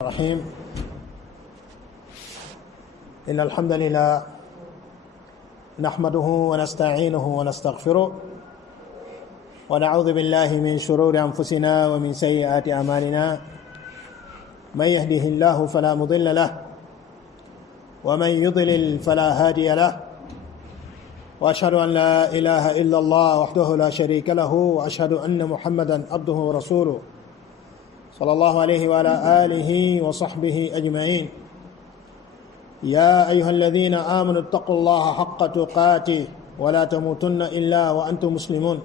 الرحيم. إن الحمد لله نحمده ونستعينه ونستغفره ونعوذ بالله من شرور أنفسنا ومن سيئات أعمالنا. من يهده الله فلا مضل له ومن يضلل فلا هادي له، وأشهد أن لا إله إلا الله وحده لا شريك له، وأشهد أن محمدا عبده ورسوله صلى الله عليه وعلى آله وصحبه أجمعين. يا أيها الذين آمنوا اتقوا الله حق تقاته ولا تموتن إلا وأنتم مسلمون.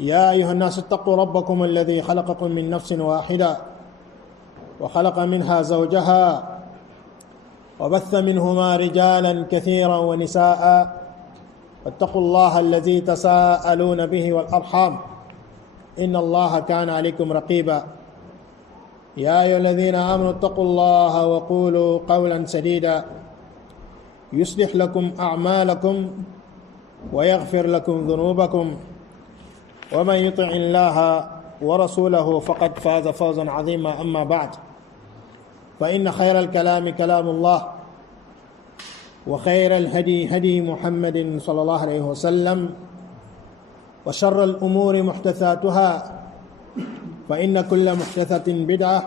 يا أيها الناس اتقوا ربكم الذي خلقكم من نفس واحدة وخلق منها زوجها وبث منهما رجالا كثيرا ونساء، واتقوا الله الذي تساءلون به والأرحام إن الله كان عليكم رقيبا. يا أيها الذين آمنوا اتقوا الله وقولوا قولا سديدا يصلح لكم أعمالكم ويغفر لكم ذنوبكم، ومن يطع الله ورسوله فقد فاز فوزا عظيما. أما بعد، فإن خير الكلام كلام الله، وخير الهدي هدي محمد صلى الله عليه وسلم، وشر الأمور محدثاتها، فإن كل محدثة بدعة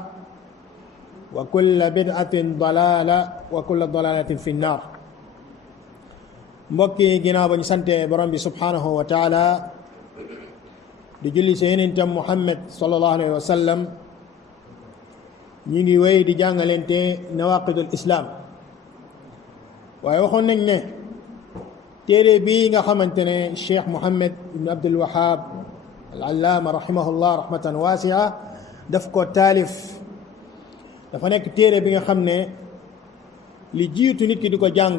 وكل بدعة ضلالة وكل ضلالة في النار. mbokki ginnaaw ba ñu sante borom bi subhanahu wa taala di julli ci yonentam Muhammad sallallahu alayhi wa sallam, ñu ngi wéy di jàngalante nawaqidul islam. waaye waxoon nañ ne téere bii nga xamante ne Cheikh Muhammad ibn Abdul Wahab al-Allaama rahimahullah rahmatan waasi'a daf ko taalif, dafa nekk téere bi nga xam ne li jiitu nit ki di ko jàng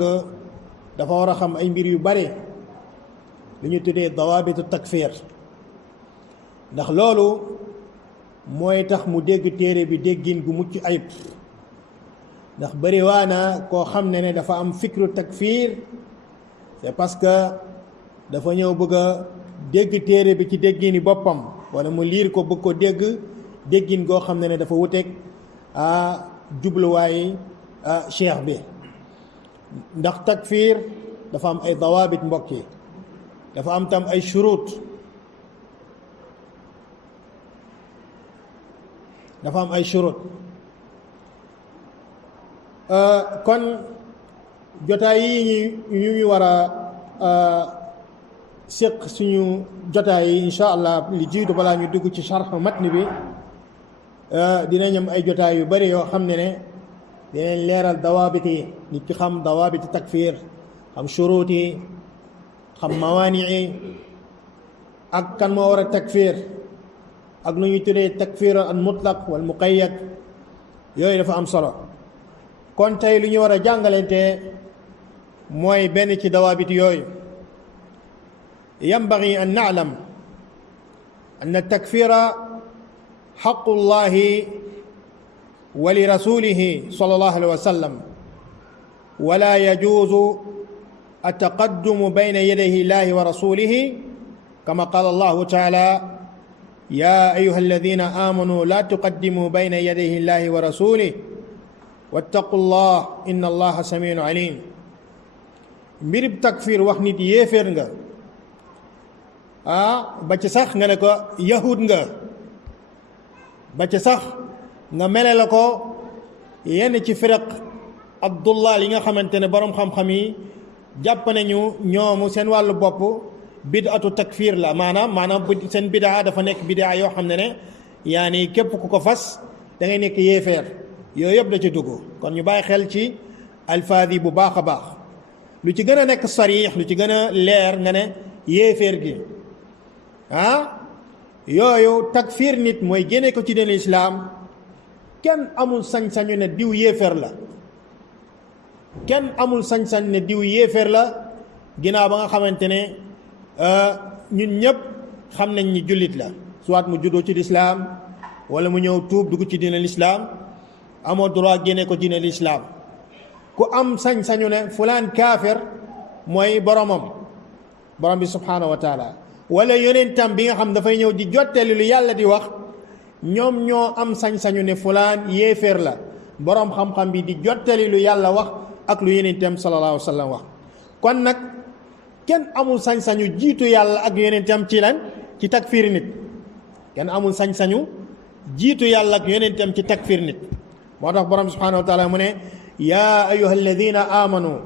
dafa war a xam ay mbir yu bare, li ñu tuddee dawaabitu takfir, ndax loolu mooy tax mu dégg téere bi déggin gu mucc ayib. ndax bëri waana koo xam ne dafa am fikru takfir, c'est parce que dafa ñëw bëgg a dégg téere bi ci déggini boppam, wala mu liir ko bëgg ko dégg déggin goo xam ne dafa wuteeg jubluwaay cheikh bi. ndax takfir dafa am ay dawaabit mbokk yi, dafa am tam ay shurut, dafa am ay shurut. kon jotaay yi ñu war a séq suñu jotaay yi incha allah li jiitu balaa ñu dugg ci sharh matn bi, dinañ am ay jotaay yu bari yoo xam ne dinañ leeral dawaabit yi, nit ki xam dawaabiti takfir, xam shuruut yi, xam mawaani yi, ak kan moo war a takfir, ak lu ñuy tuddee takfir al mutlaq wal muqayyad. yooyu dafa am solo. kon tey lu ñu war a jàngalante mooy benn ci dawaabit yooyu. yanbaghi an na'lam anna takfira haqqu llahi wa li rasulihi sallallahu alayhi wa sallam, wa la yajuzu ataqaddumu bayna yadayhi llahi wa rasulihi kama qala allahu ta'ala ya ayyuha alladhina amanu la tuqaddimu bayna yadayhi llahi wa rasulihi wattaqullah inna allaha samiun alim. mbirib takfir wax nit yéeféer nga, ba ci sax nga ne ko yahud nga, ba ci sax nga mele la ko yenn ci firaq abdullah yi nga xamante ne boroom xam-xam yi jàpp nañu ñoomu seen wàllu bopp bid'atu takfir la, maanaam seen bidaa dafa nekk bidaa yoo xam ne yaani képp ku ko fas da ngay nekk yéeféer. yooyu yëpp da ci dugg. kon ñu bàyyi xel ci alfaadi bu baax a baax. lu ci gën a nekk sarix, lu ci gën a leer nga ne yéeféer gi yooyu takfir nit mooy génne ko ci diine islaam. kenn amul sañ-sañu ne diw yéeféer la, kenn amul sañ-sañ ne diw yéeféer la ginnaaw ba nga xamante ne ñun ñëpp xam nañ ni jullit la, soit mu juddoo ci lislaam wala mu ñëw tuub dugg ci diine lislaam. amoo droit génne ko diine lislaam. ku am sañ-sañu ne fulaan kaafir mooy boromam, borom bi subhanahu wa taala, wala yonentam bi nga xam dafay ñëw di jottali lu yàlla di wax, ñoom ñoo am sañ-sañu ne fulaan yéeféer la boroom xam-xam bi di jottali lu yàlla wax ak lu yonentam sallallahu alayhi wa sallam wax kon nag kenn amul sañ-sañu jiitu yàlla ak yonentam ci lan ci takfir nit kenn amul sañ-sañu jiitu yàlla ak yonentam ci takfir nit moo tax borom subhanahu wa taala mu ne yaa ayuha alladina amanu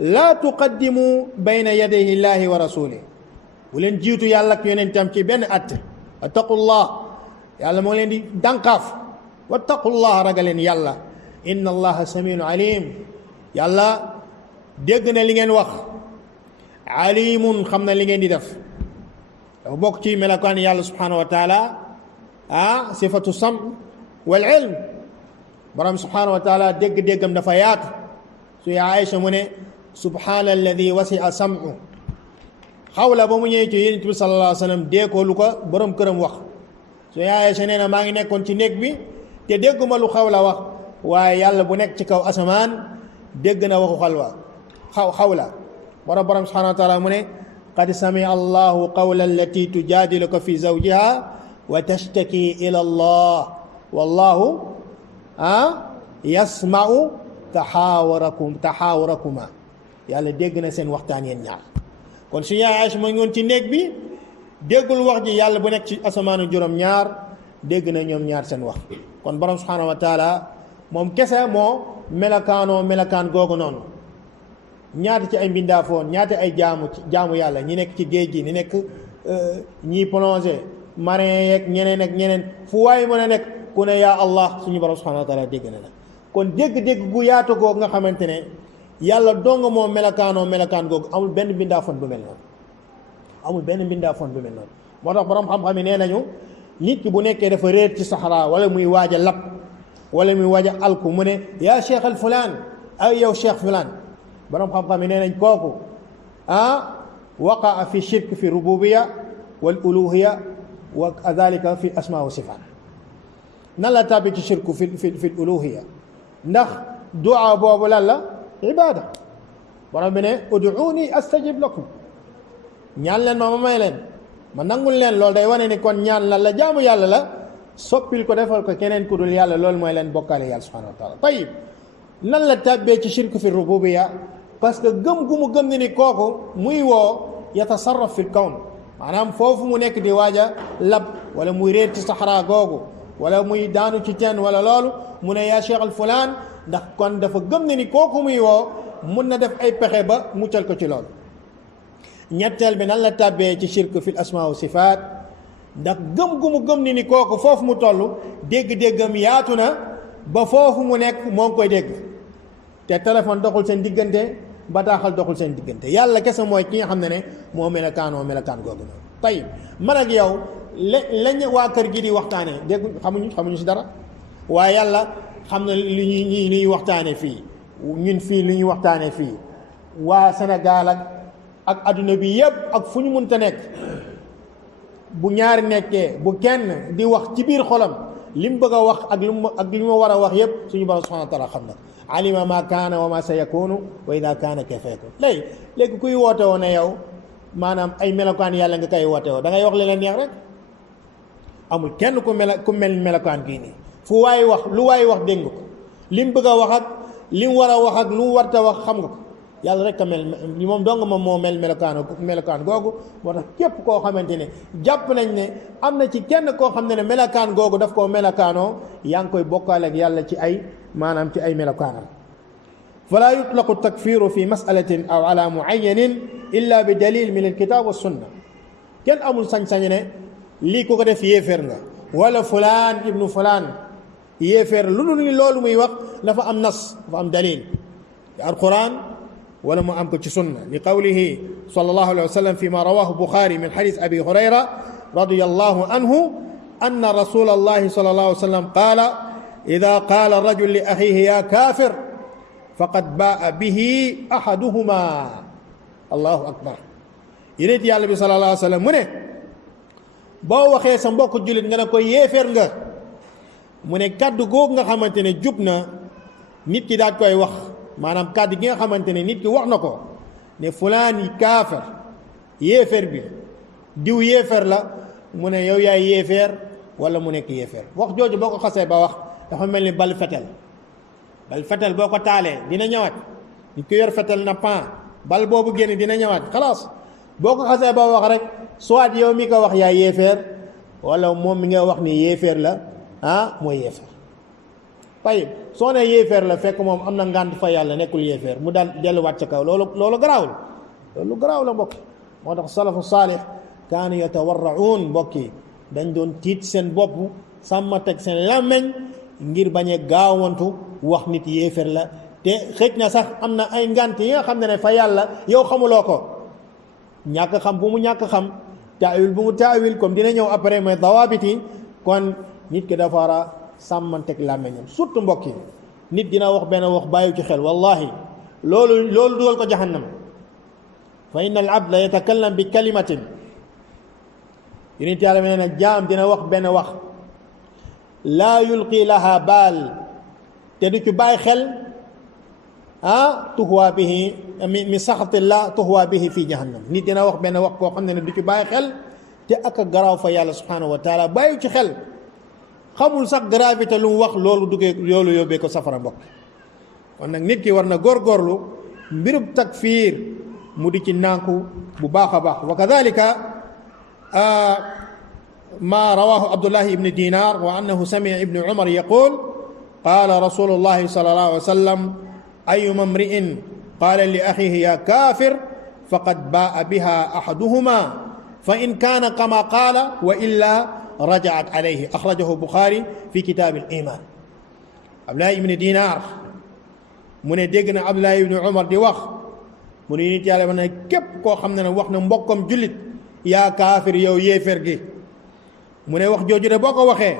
laa tuqaddimu bayna yadayhi llahi wa rasulih bu leen jiitu yàlla ak yonentam ci benn att attaqullah yàlla moo leen di dànkaaf wattaqullah ragaleen yàlla inna allaha samiun alim yàlla dégg na li ngeen wax alimun xam na li ngeen di def dafa bokk ci melokaan yàlla subhanahu wa taala sifatu sam wal ilm borom subhanahu wa taala dégg-déggam dafa yaatu su yaa Aïcha mu ne subhana alladi wasi'a sam'u xawla ba mu ñëwee ci yonent bi sallallahu alayhi wa sallam dee ko lu ko borom këram wax su yaa Aïcha nee na maa ngi nekkoon ci néeg bi te dégguma lu xawla wax waaye yàlla bu nekk ci kaw asamaan dégg na waxu xawla borom subhanahu wa taala mu ne qad samia allahu qawla allati tujadiluka fi zawjiha wa tashtaki ila allah wallahu yasma'u taxaawurakuma yàlla dégg na seen waxtaan yéen ñaar kon su yaay Aïcha ma ngoon ci néeg bi déggul wax ji yàlla bu nekk ci asamaanu juróom ñaar dégg na ñoom ñaar seen wax kon borom subhanahu wa taala moom kese moo melakaan googu noonu ñaata ci ay mbindaafoon ñaata ay jaamu yàlla ñi nekk ci géej gi ñi nekk ñii plongé marin yeeg ñeneen ak ñeneen fu waay mën a nekk ku ne yaa allah suñu borom subhanahu wa taala dégg na la kon dégg-dégg gu yaatu googu nga xamante ne yàlla dong moo melakaan googu amul benn mbindaafoon bu mel noonu amul benn mbindaafoon bu mel noonu moo tax borom xam-xam yi nee nañu nit ki bu nekkee dafa réer ci saxara wala muy waaj a lab wala muy waaj a alku mu ne yaa cheikh al fulaan ay yow cheikh fulaan borom xam-xam yi nee nañ kooku waqaa fi shirk fi rububiya wal uluhiya wa kadalika fi asma wa sifat nan la tàbbi ci shirku fi uluhiya ndax du'a boobu lan la ibada borom bi ne ud'uuni astajib lakum ñaan leen ma may leen ma nangul leen loolu day wane ni kon ñaan la jaamu yàlla la soppil ko defal ko keneen ku dul yàlla loolu mooy leen bokkaale yàlla subhanahu wa taala tayib nan la tàbbee ci shirku fi rububiya parce que gëm gu mu gëm ni kooku muy woo yatasarraf fil kawn maanaam foofu mu nekk di waaja lab wala muy réer ci saxara googu wala muy daanu ci teen wala loolu mu ne yaa cheikh al fulaan ndax kon dafa gëm ni kooku muy woo mun na def ay pexe ba muccal ko ci loolu ñetteel bi nan la tàbbee ci shirk fil asmaa wa sifaat ndax gëm gu mu gëm ni kooku foofu mu toll dégg-déggam yaatu na ba foofu mu nekk moo ngi koy dégg te téléphone doxul seen diggante bataaxal doxul seen diggante yàlla kese mooy ki nga xam ne moo melakaan googu noonu tey man ak yow lañ waa kër gi di waxtaanee dégg xamuñu si dara waaye yàlla xam na li ñuy waxtaanee fii ñun fii li ñuy waxtaanee fii waa Sénégal ak adduna bi yëpp ak fu ñu mënta nekk bu ñaari nekkee bu kenn di wax ci biir xolam li mu bëgg a wax ak li mu war a wax yëpp suñu borom subhanahu wa taala xam na alima ma kaana wa ma sayakunu wa ida kaana kayfa yakun léegi kuy woote woo ne yow maanaam ay melokaan yàlla nga koy woote woo da ngay wax li la neex rek amul kenn ku mel melokaan gii nii fu waay wax lu waay wax dégg ko li mu bëgg a wax ak li mu war a wax ak lu mu warta wax xam nga ko yàlla rek a mel moom dong moom moo mel melokaan googu moo tax képp koo xamante ne jàpp nañ ne am na ci kenn koo xam ne melokaan googu daf koo melokaanoo yaa ngi koy bokkaale ak yàlla ci ay maanaam ci ay melokaanam fala yutlaqu takfiru fi masalatin aw ala muayyanin illa bi dalil min alkitab wa sunna kenn amul sañ-sañ ne lii ku ko def yéeféer nga wala fulaan ibnu fulaan yéeféer lu dul loolu muy wax dafa am nas dafa am dalil ci alquran wala mu am ko ci sunna li qawlihi sallallahu alayhi wa sallam fi ma rawahu bukhari min hadith abi hurayra radiyallahu anhu anna rasul allahi sallallahu alayhi wa sallam qala idha qala rajul li akhihi ya kafir faqad ba'a bihi ahaduhuma allahu akbar yonent yàlla bi sallallahu alayhi wa sallam mu ne boo waxee sa mbokk jullit nga ne ko yéeféer nga mu ne kaddu googu nga xamante ne jub na nit ki daal koy wax maanaam kàddu gi nga xamante ne nit ki wax na ko ne fulaan yi kaafir yéeféer bi diw yéeféer la mu ne yow yaay yéeféer wala mu nekk yéeféer wax jooju boo ko xasee ba wax dafa mel ni bal fetel boo ko taalee dina ñëwaat nit ko yor fetel na pan bal boobu génn dina ñëwaat xalaas boo ko xasee ba wax rek soit yow mi ko wax yaa yéeféer wala moom mi nga wax ni yéeféer la mooy yéeféer tayib soo ne yéeféer la fekk moom am na ngànt fa yàlla nekkul yéeféer mu daal delluwaat ca kaw loolu garaawul loolu garaaw la mbokk moo tax salafu saalix kaanu yatawarraun mbokk yi dañ doon tiit seen bopp sàmma teg seen làmmeñ ngir bañ a gaawantu wax nit yéeféer la te xëj na sax am na ay ngànt yi nga xam ne fa yàlla yow xamuloo ko ñàkk xam bu mu ñàkk xam taawil bu mu taawil comme dina ñëw après mooy dawaabit yi kon nit ki dafa war a sàmmanteeg làmmeñam surtout mbokk yi nit dina wax benn wax bàyyi ci xel wallahi loolu dugal ko jahannam fa inna al abd la yatakallam bi kalimatin yonent yàlla nee na jaam dina wax benn wax laa yulqi laha baal te du ci bàyyi xel tuhwa bihi mi saxatillah tuhwa bihi fi jahannam nit dina wax benn wax koo xam ne du ci bàyyi xel te ak a garaaw fa yàlla subhanahu wa taala bàyyi ci xel xamul sax gravité lu mu wax loolu yóbbee ko safara mbokk kon nag nit ki war na góorgóorlu mbirub takfiir mu di ci nànku bu baax a baax wa kadalika ma rawahu abdullah ibn dinar wa annahu sami'a ibnu umar yaqul qala rasulullahi sallallahu alayhi wa sallam ayuma mri'in qala li akhihi ya kafir faqad ba'a biha ahaduhuma fa in kana kama qala wa illa rajaat alayhi axrajahu Buxaari fi kitaab al iman Abdullah ibn Dinar mu ne dégg na Abdullah ibn Umar di wax mu ne nit yàlla wax ne képp koo xam ne wax na mbokkam jullit yaa kaafir yow yéeféer gi mu ne wax jooju de boo ko waxee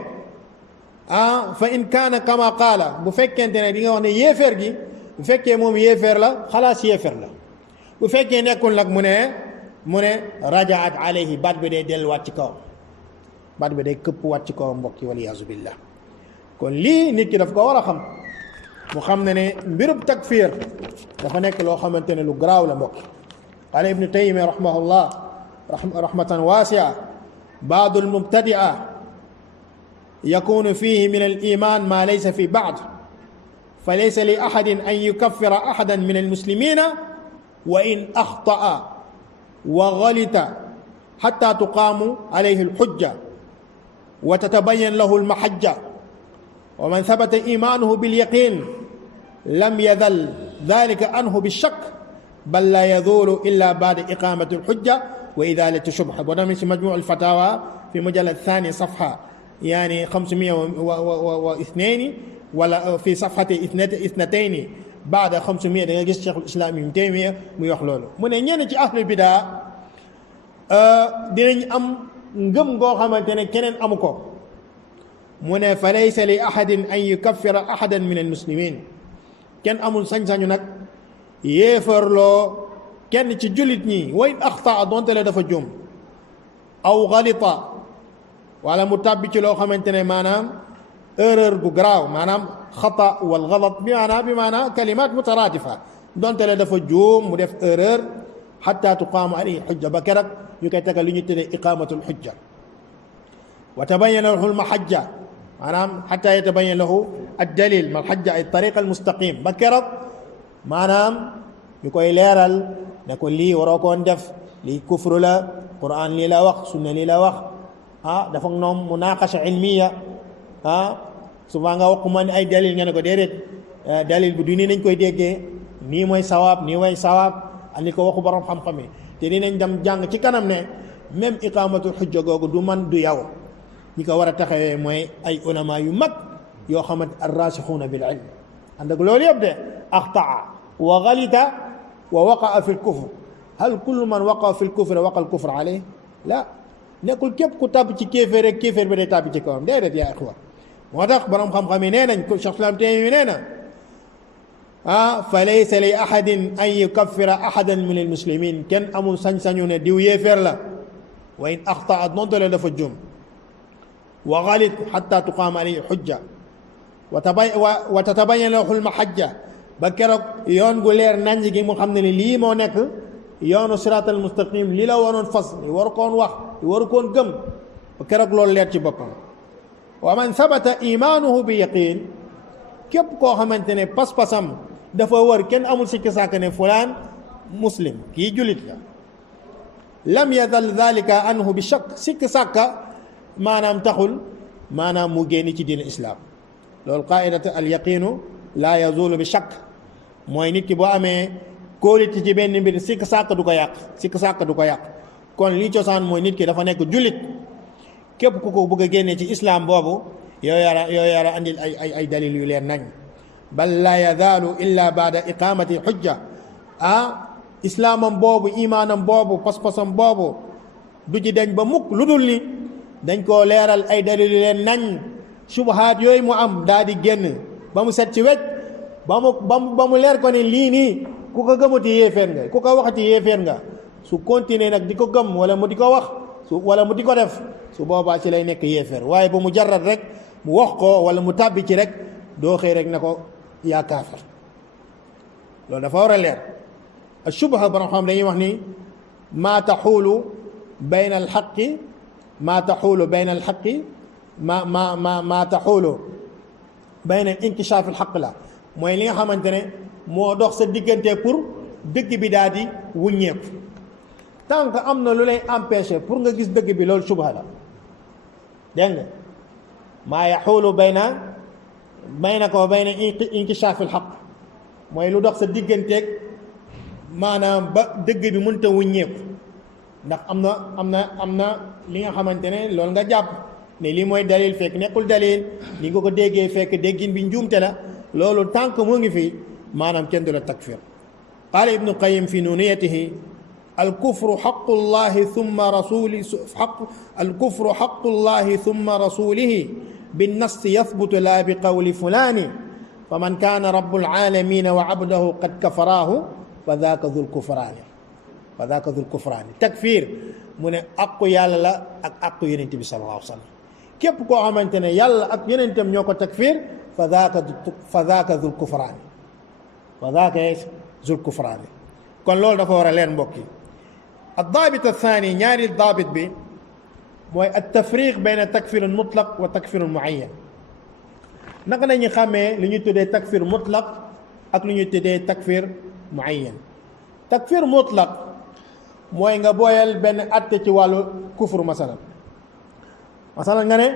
fa in kaana kama qaala bu fekkente ne di nga wax ne yéeféer gi bu fekkee moom yéeféer la xalaas yéeféer la bu fekkee nekkul nag mu ne rajaat alayhi baat bi day delluwaat ci kawam baat bi day këpp wàcc ci kawam mbokk yi waliyaazu billah kon lii nit ki daf ko war a xam mu xam ne mbirub takfir dafa nekk loo xamante ne lu garaaw la mbokk qaala ibnu taymiya rahimahullah rahmatan waasi'a baadu almubtadia yakunu fihi min aliman ma laysa fi baad fa laysa li ahadin an yukaffira ahadan min almuslimina wa in axtaa wa galita xatta tuqaamu alayhi alxujja wa tatabayan lahu almahajja wa man sabata imanuhu bilyaqin lam yazal dalika anhu bilshak bal la yazulu illa ba'da iqamati alhujja wa izalati shubha boo demee ci majmu' alfatawa fi mujallad thani safha yani 502 wala fi safhati ithnatayni ba'da 500 da nga gis Cheikhul Islam Ibn Taymiya muy wax loolu mu ne ñenn ci ahlul bidaa dinañ am ngëm ngoo xamante ne keneen amu ko mu ne fa laysa li ahadin an yukaffira ahadan min almuslimin kenn amul sañ-sañu nag yéefarloo kenn ci jullit ñi wa in axtaa donte le dafa juum aw galita wala mu tàbbi ci loo xamante ne maanaam erreur bu garaaw maanaam xata wal galat bi maanaam kalimat mutaradifa donte le dafa juum mu def erreur xatta tuqaamu alayhi xujja ba keroog ñu koy tegal li ñu tuddee iqamatul xujja wa tabayyana lahu almahajja maanaam xatta yatabayyana lahu addalil malhajja ay tariqa almustaqim ba keroog maanaam ñu koy leeral ne ko lii waroo koon def lii kufru la quran lii la wax sunna lii la wax dafa noom munaqasha ilmiya souvent nga wax ko man ay dalil nga ne ko déedéet dalil bi du nii nañ koy déggee nii mooy sawaab nii mooy sawaab andi ko waxu borom xam-xam yi te dinañ dem jàng ci kanam ne même iqamatul xujja googu du man du yow ñi ko war a taxawee mooy ay ulama yu mag yoo xamante arrasixuuna bil ilm ànd ak loolu yëpp de axtaa wa galita wa waqaa fi lkufr hal kullu man waqaa fi lkufr waqa lkufr alayh la nekkul képp ku tàbb ci kéeféer rek kéeféer bi day tàbbi ci kawam déedéet yaa ixwa moo tax borom xam-xam yi nee nañ ko Cheikh Islam Taymi nee na fa laysa li ahadin an yukaffira ahadan min almuslimin kenn amul sañ-sañu ne diw yéeféer la wa in axtaa donte le dafa jum wa galit xatta tuqaama alayhi xujja wa tatabayan lahu almahajja ba keroog yoon gu leer naññ gi mu xam ne ni lii moo nekk yoonu siraat almustaqim lii la waroon fas li waru koon wax li waru koon gëm ba keroog loolu leer ci boppam wa man sabata imaanuhu bi yaqin képp koo xamante ne pas-pasam dafa wër kenn amul sikki sàkk ne fulaan muslim kii julit la lam yazal dhalika anhu bi shakk sikki sàkka maanaam taxul maanaam mu génn ci diin islam loolu qaidatu al yaqinu la yazulu bi shakk mooy nit ki boo amee kóoliti ci benn mbir sikki sàkk du ko yàq sikki sàkk du ko yàq kon li cosaan mooy nit ki dafa nekk julit képp ku ko bëgg a génnee ci islam boobu yow yara andil ay dalil yu leen nañ bal la yazaalu illa baada iqamati xujja islaamam boobu imaanam boobu pas-pasam boobu du ci dañ ba mukk lu dul ni dañ koo leeral ay dalil yu leen nañ subahaat yooyu mu am daa di génn ba mu set ci wecc ba mu leer ko ne lii nii ku ko gëmati yéeféer nga ku ko waxati yéeféer nga su continuer nag di ko gëm wala mu di ko wax wala mu di ko def su boobaa ci lay nekk yéeféer waaye ba mu jarrat rek mu wax ko wala mu tàbbi ci rek doo xëy rek ne ko yaa kaafir loolu dafa war a leer ashubha borom xam dañuy wax ni maa taxuulu bayna alxaqi maa taxuulu bayna alxaqi maa taxuulu bayna inkishaaf alxaq la mooy li nga xamante ne moo dox sa diggante pour dëgg bi daal di wuññeeku tant que am na lu lay empêcher pour nga gis dëgg bi loolu subha la dégg nga maa yaxuulu bayna ko bayna inkishaaf alxaq mooy lu dox sa digganteeg maanaam ba dëgg bi mënta wuññeeku ndax am na li nga xamante ne loolu nga jàpp ne lii mooy dalil fekk nekkul dalil li nga ko déggee fekk déggin bi njuumte la loolu tànk mu ngi fi maanaam kenn du la takfir qaala ibnu qayim fi nuniyatihi alkufru xaqullahi thumma rasuli alkufru xaqullahi thumma rasulihi binnas yathbutu la bi qawli fulani fa man kaana rabbul aalamiina wa abdahu qad kafaraahu fa daaka dul kufraani takfir mu ne aqu yàlla la ak aqu yonent bi sallallahu alayhi wa sallam képp koo xamante ne yàlla ak yonentam ñoo ko takfir fa daaka dul kufraani fa daaka dul kufraani kon loolu dafa war a leen mbokk yi addaabit athaani ñaari daabit bi mooy at-tafriq bayna takfir mutlaq wa takfir muayyan naka nañu xàmmee lu ñuy tuddee takfir mutlaq ak lu ñuy tuddee takfir muayyan takfir mutlaq mooy nga booyal benn atte ci wàllu kufur masalan nga ne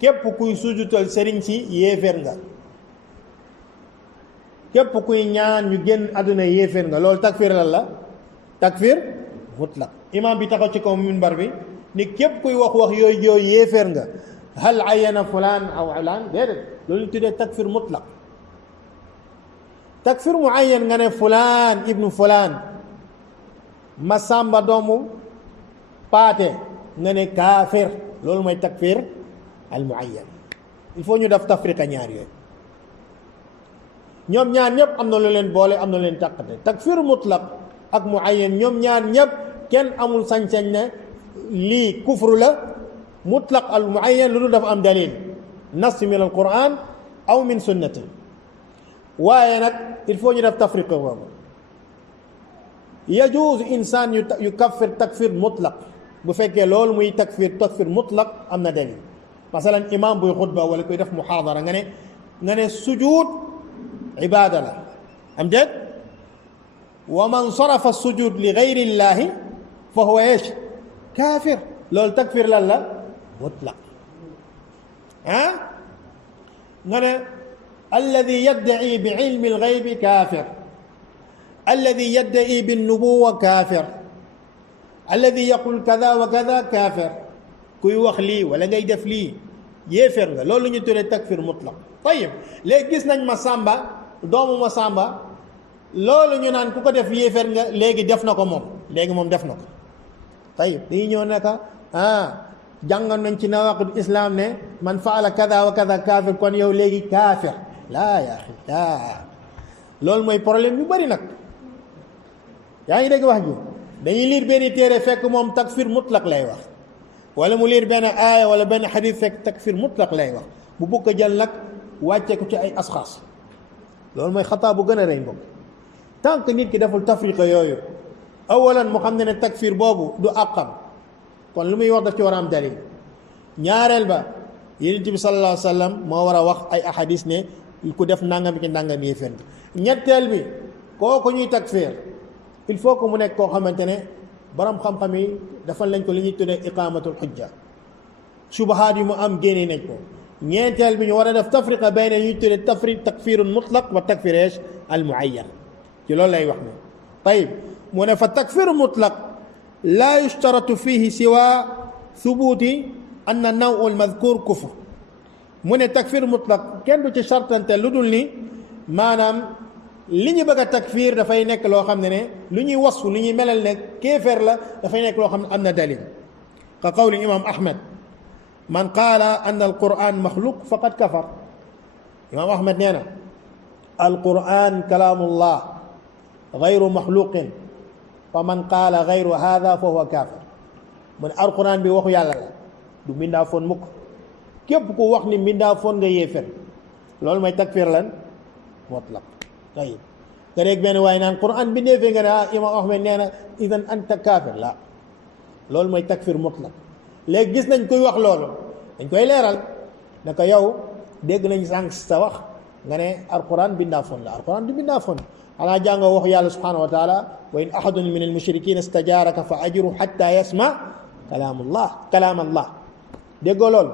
képp kuy sujutal sëriñ si yéeféer nga képp kuy ñaan ñu génn àdduna yéeféer nga loolu takfir lan la takfir mutlaq imam bi taxaw ci kaw minbar bi ni képp kuy wax yooyu yéeféer nga hal ayana fulaan aw alaan déedéet loolu ñu tuddee takfir mutlaq takfir muayyan nga ne fulaan ibnu fulaan ma sàmba doomu paate nga ne kaafir loolu mooy takfir al muayyan il faut ñu def tafriqa ñaar yooyu ñoom ñaar ñëpp am na lu leen boole am na lu leen tàqate takfir mutlaq ak muayyan ñoom ñaar ñëpp kenn amul sañ-sañ ne lii kufru la mutlaq al muayyan lu dul dafa am dalil nas min al quran aw min sunnati waaye nag il faut ñu def tafriqa boobu yajuuz insaan yu kaffir takfir mutlaq bu fekkee loolu muy takfir mutlaq am na dalil masalan imam buy xutba wala koy def muhaadara nga ne sujud ibaada la am déet wa man sarafa sujud li gayri llahi fa huwa eesh kaafir loolu takfir lan la mutlaq nga ne alladi yaddaci bi ilmi alxaybi kaafir alladi yaddaci binnubuwa kaafir alladi yaqul kada wa kada kaafir kuy wax lii wala ngay def lii yéeféer nga loolu ñu tuddee takfir mutlaq tayib léegi gis nañ ma sàmba doomu ma sàmba loolu ñu naan ku ko def yéeféer nga léegi def na ko moom léegi moom def na ko tayib dañuy ñëw naka jàngoon nañ ci nawaqid islam ne man faala kada wa kada kaafir kon yow léegi kaafir laa yaa axi laa loolu mooy problème yu bëri nag yaa ngi dégg wax ji dañuy liir benn téere fekk moom takfir mutlaq lay wax wala mu liir benn aaya wala benn xadis fekk takfir mutlaq lay wax bu bëgg a jël nag wàcce ko ci ay asxaas loolu mooy xataa bu gën a rëy mbokk tant que nit ki deful tafriqa yooyu awalan mu xam ne takfir boobu du àqam kon lu muy wax daf ci war a am dalil ñaareel ba yonent bi sallallahu alayhi wa sallam moo war a wax ay ahadis ne ku def nangam ci nangam yéeféer ñetteel bi kooku ñuy takfir il faut que mu nekk koo xamante ne borom xam-xam yi defal lañ ko li ñuy tuddee iqamatul hujja subahaat yu mu am génne nañ ko ñeenteel bi ñu war a def tafriqa bayna ñuy tuddee takfirun mutlaq wa takfir eesh al muayyan ci loolu lay wax ne tayib mu ne fa takfiru mutlaq laa yushtaratu fihi siwa thubuti anna naw al madhkur kufr mu ne takfir mutlaq kenn du ci sartante lu dul ni maanaam li ñu bëgg a takfir dafay nekk loo xam ne lu ñuy wasfu li ñuy melal ne kéeféer la dafay nekk loo xam ne am na dalil ka qawli imam ahmad man qaala anna alquran maxluq faqad kafar imam ahmad nee na alquran kalaamullah gayru maxluqin fa man qaala gayru hada fa huwa kafir mu ne alquran bi waxu yàlla la du mbindaa foon mukk képp ku wax ni mbindaa foon nga yéeféer loolu mooy takfir lan mutlaq tayib nga dégg benn waaye naan quran bi neefee nga ne imam ahmed nee na idan anta kafir la loolu mooy takfir mutlaq léegi gis nañ koy wax loolu dañ koy leeral ne ko yow dégg nañ sànq sa wax nga ne alquran bindaa foon la alquran du bindaa foon xanaa jàngoo waxu yàlla subhanahu wa taala wa in ahadun min almushrikin istajaraka fa ajru hatta yasma kalaam allah déggoo loolu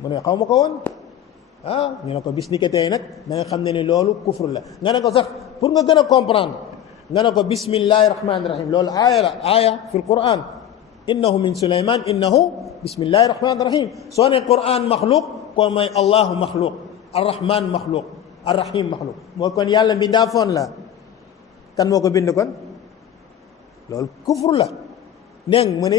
mu ne xaw ma ko woon ñu ne ko bis ni ko tey nag da nga xam ne ni loolu kufr la nga ne ko sax pour nga gën a comprendre nga ne ko bismillahi rahmani rahim loolu aaya la aaya fi alquran innahu min suleyman innahu bismillahi rahmani rahim soo ne quran maxluq kon mooy allahu maxluq arrahman maxluq arrahim maxluq mooy kon yàlla mbindaa foon la kan moo ko bind kon loolu kufr la dégg mu ne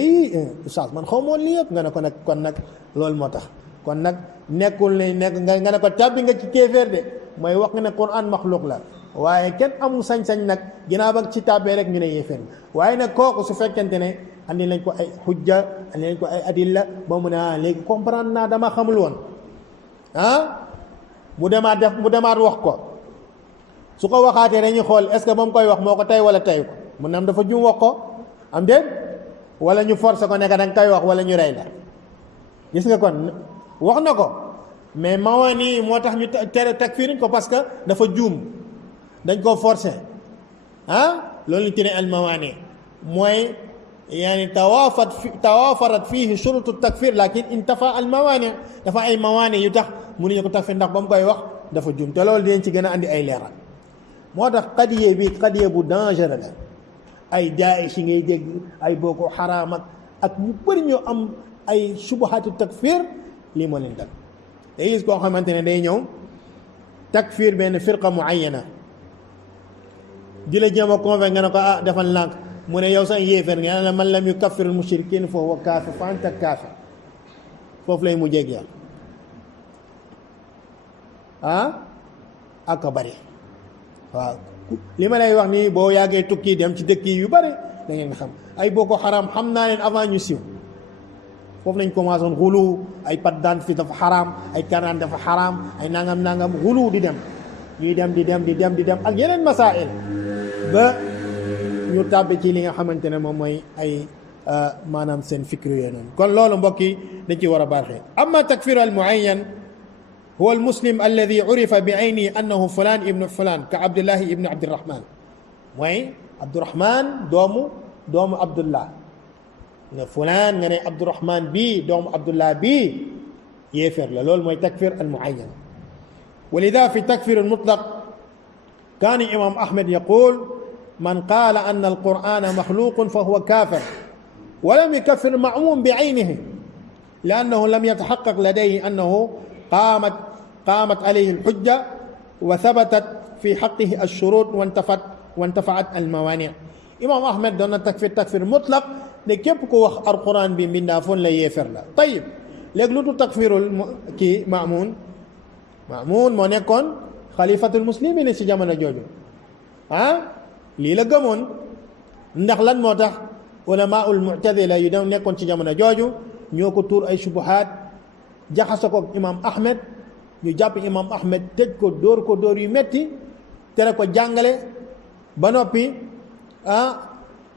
oustaz man xaw moon lii yëpp nga ne ko nag kon nag loolu moo tax kon nag nekkul ne nekk nga ne ko tàbbi nga ci kéeféer de mooy wax nga ne quran maxluq la waaye kenn amul sañ-sañ nag ginnaaw ba ci tàbbee rek ñu ne yéeféer waaye nag kooku su fekkente ne andi lañ ko ay xujja andi lañ ko ay adilla ba mu ne léegi comprendre naa dama xamul woon mu demaat wax ko su ko waxaatee dañuy xool est ce que ba mu koy wax moo ko tey wala tey ko mu ne am dafa jum wax ko am déet wala ñu forcé ko nekk da nga koy wax wala ñu rey la gis nga kon wax na ko mais mawaani moo tax ñu tere takfiriñ ko parce que dafa juum dañ koo forcé loolu ñu tuddee al mawaani mooy yaani tawaafarat fiihi shurutu takfir lakin intafa al mawaani dafa ay mawaani yu tax mënuñu ko takfir ndax ba mu koy wax dafa juum te loolu dinañ ci gën a andi ay leeral moo tax qadiye bu dangereux la ay Daesh yi ngay dégg ay Boko Haram ak ñu bëri ñoo am ay subuhaatu takfir lii moo leen dal day gis koo xamante ne day ñëw takfir benn firqa muayyana di la jéem a convaincre nga ne ko defal lànk mu ne yow sax yéeféer nga ne man lam yukaffir al mushrikin fa huwa kaafir fa anta kaafir foofu lay mujjee ak yow ak a bëri waaw li ma lay wax nii boo yàggee tukki dem ci dëkk yu bëri da ngeen xam ay Boko Haram xam naa leen avant ñu siiw foofu lañ commencé woon xulu ay pat daan fi dafa xaraam ay kanaan dafa xaraam ay nangam xulu di dem ñuy dem di dem ak yeneen masail ba ñu tàbbi ci li nga xamante ne moom mooy ay maanaam seen fikri yooyu noonu kon loolu mbokk yi dañ ci war a baaxee amma takfir al muayyan huwa al muslim alladi urifa bi aynihi annahu fulan ibnu fulan ka abdullahi ibnu abdirahman mooy abdurahman doomu abdullah nga fulaan nga ne abdurahman bii doomu abdullah bii yéeféer la loolu mooy takfir al muayyan walida fi takfir al mutlaq kaana imam ahmed yaqul man qaala anna al qur'ana maxluqun fa huwa kafir wa lam yukaffir ma'mum bi aynihi li'annahu lam yatahaqqaq ladayhi annahu qaamat alayhi al hujja wa thabatat fi haqqihi al shurut wa intafa'at al mawani' imam ahmed doon na takfir mutlaq ne képp ku wax alquran bi mbindaa foon la yéeféer la tayib léegi lu du takfirul kii Maamun moo nekkoon xalifatul muslimin si jamono jooju lii la gëmoon ndax lan moo tax ulamaul mu'tazila yu dem nekkoon ci jamono jooju ñoo ko tuur ay subuhaat jaxase ko imam ahmed ñu jàpp imam ahmed tëj ko dóor yu metti tere ko jàngale ba noppi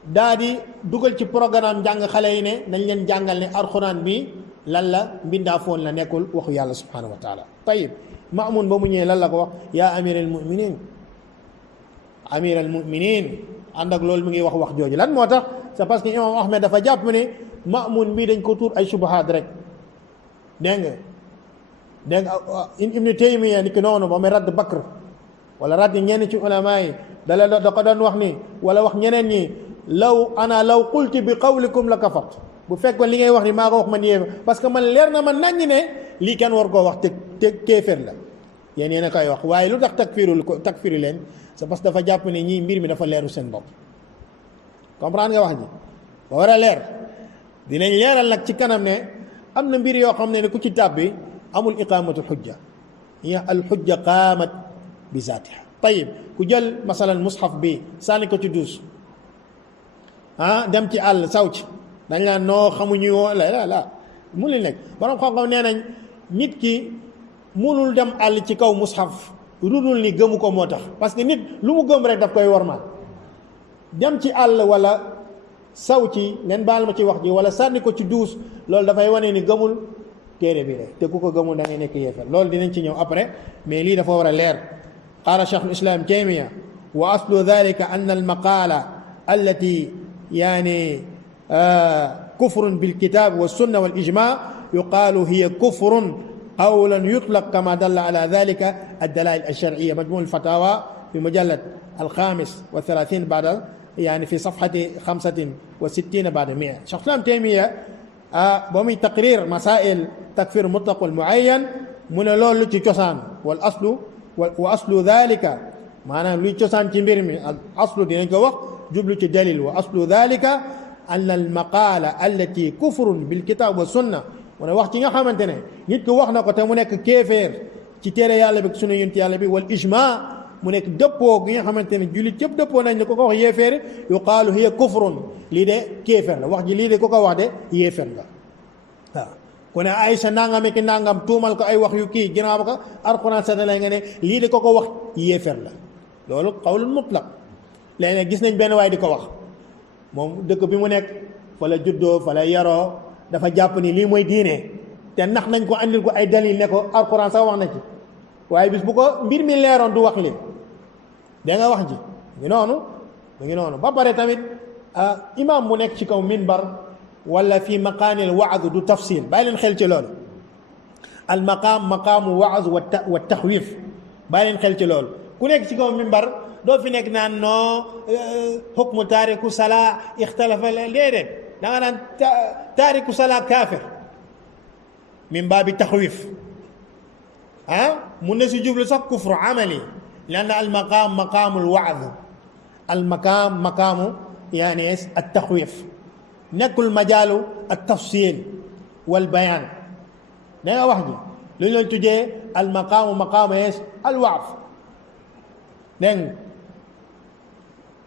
daa di dugal ci programme jàng xale yi ne nañ leen jàngal ne alxuraan bi lan la mbindaa foon la nekkul waxu yàlla subhanahu wa taala. tayib Maamun ba mu ñëwee lan la ko wax yaa amir al muminin amir al muminin ànd ak loolu mu ngi wax jooju lan moo tax c'est parce que imam Ahmed dafa jàpp ne Maamun bii dañ ko tuur ay subahaat rek dégg nga Ibnu Taymiya ni ki noonu ba muy radd Bakr wala radd ñenn ci ulama yi da ko doon wax ni wala wax ñeneen ñi law qulti bi qawlikum la kafart bu fekkoon li ngay wax ni maa ko wax man yéen parce que man leer na man naññ ne lii kenn war koo wax te kéeféer la yéen yéen a koy wax waaye lu tax takfiru leen c'est parce que dafa jàpp ne ñii mbir mi dafa leeru seen bopp comprendre nga wax ji ba war a leer dinañ leeral nag ci kanam ne am na mbir yoo xam ne ku ci tàbbi amul iqamatu xujja ya al xujja qaamat bi zaatiha tayib ku jël masalan mushaf bi sànni ko ci duus dem ci àll saw ci dañ la noo xamuñu woo la mu li nekk borom xam-xam nee nañ nit ki munul dem àll ci kaw mushaf rudul ni gëmu ko moo tax parce que nit lu mu gëm rek daf koy wormaal dem ci àll wala saw ci ngeen baal ma ci wax ji wala sànni ko ci duus loolu dafay wane ni gëmul téere bi rek te ku ko gëmul da ngay nekk yéefar loolu dinañ ci ñëw après mais lii dafa war a leer qaala cheikhul islam Taymiya wa aslu dhalika anna al maqala allati yani kufrun bil kitab wa sunna wal ijma yuqalu hiya kufrun قولا يطلق كما دل على ذلك الدلائل الشرعية مجموع الفتاوى في مجلد 35 بعد يعني في صفحة 65 بعد 100 شيخ الإسلام تيمية بومي تقرير مسائل تكفير مطلق والمعين من لول لتي تشان وأصل ذلك معناه لتي تشان تيمبيرمي الأصل دينك وقت جبل دليل وأصل ذلك أن المقالة التي كفر بالكتاب والسنة wala wax ci nga xamante ne nit ko wax na ko te mu nekk kéeféer ci téere yàlla bi sunu yonent yàlla bi wal ijma mu nekk dëppoo gi nga xamante ne jullit yëpp dëppoo nañ ne ko wax yéeféer yuqaalu hiya kufrun lii de kéeféer la wax ji lii de ko wax de yéeféer la waaw ku ne Aysa nangam ki nangam tuumal ko ay wax yu kii ginnaaw ko alxuraan sa lay nga ne lii de ko wax yéeféer la loolu qawlun mutlaq léegi nag gis nañ benn waay di ko wax moom dëkk bi mu nekk fa la juddoo fa la yaroo dafa jàpp ni lii mooy diine te nax nañ ko andil ko ay dalil ne ko alquran sax wax na ci waaye bis bu ko mbir mi leeroon du wax li da nga wax ji mu ngi noonu ba pare tamit imam mu nekk ci kaw minbar wala fi maqaanil waaz du tafsil bàyyi leen xel ci loolu al maqaam maqaamu waaz wa taxwif bàyyi leen xel ci loolu ku nekk ci kaw minbar doo fi nekk naan non xukmu taariku salaa ixtalafa déedéet da nga naan taariku salaa kaafir min baabi taxwif mun na si jublu sax kufru amali lan al maqaam maqaamu alwaad al maqaam maqaamu yani al taxwif nekkul majaalu al tafsil wal bayaan da nga wax ji lu ñu leen tuddee al maqaamu maqaamu al waad dégg nga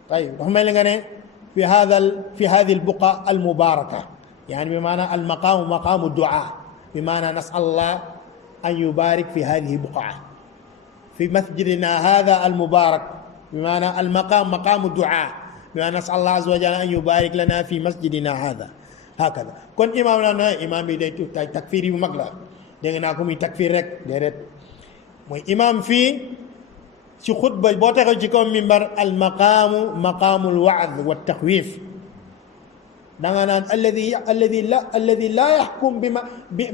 tey dafa mel ni nga ne في هذه البقعة المباركة يعني بمعنى المقام مقام الدعاء بمعنى نسأل الله أن يبارك في هذه البقعة في مسجدنا هذا المبارك بمعنى المقام مقام الدعاء بمعنى نسأل الله عز وجل أن يبارك لنا في مسجدنا هذا هكذا كن إمامنا إمام بيدي تكفيري بمقلا دعنا كم تكفير رك ديرت مي إمام في ci xutba boo taxaw ci kaw mimbar al maqaamu maqaamul waad wa taxwiif da nga naan alladi laa yaxkum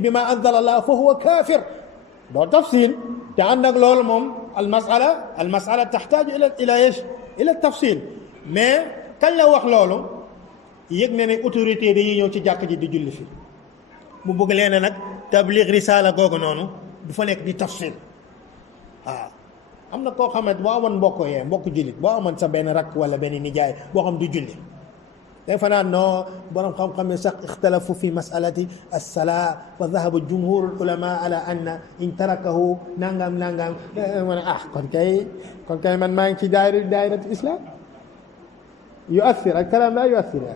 bima anzala allah fa huwa kaafir doo tafsil te ànd ak loolu moom al masala taxtaaju ila tafsil mais kañ la wax loolu yëg na ne autorité dañuy ñëw ci jàkk ji di julli fi mu bëgg leen nag tabliig risaala googu noonu du fa nekk di tafsil waaw am na koo xamante boo amoon mbokk jullit boo amoon sa benn rakk wala benn nijaay boo xam du julli day fanaan non borom xam-xam ne sax ixtalafu fi masalati as-salaa wa dhahaba jumhurul ulama ala anna in tarakahu nangam ma ne kon kay man maa ngi ci daayiratu islam yuathir al kalam la yuathir ya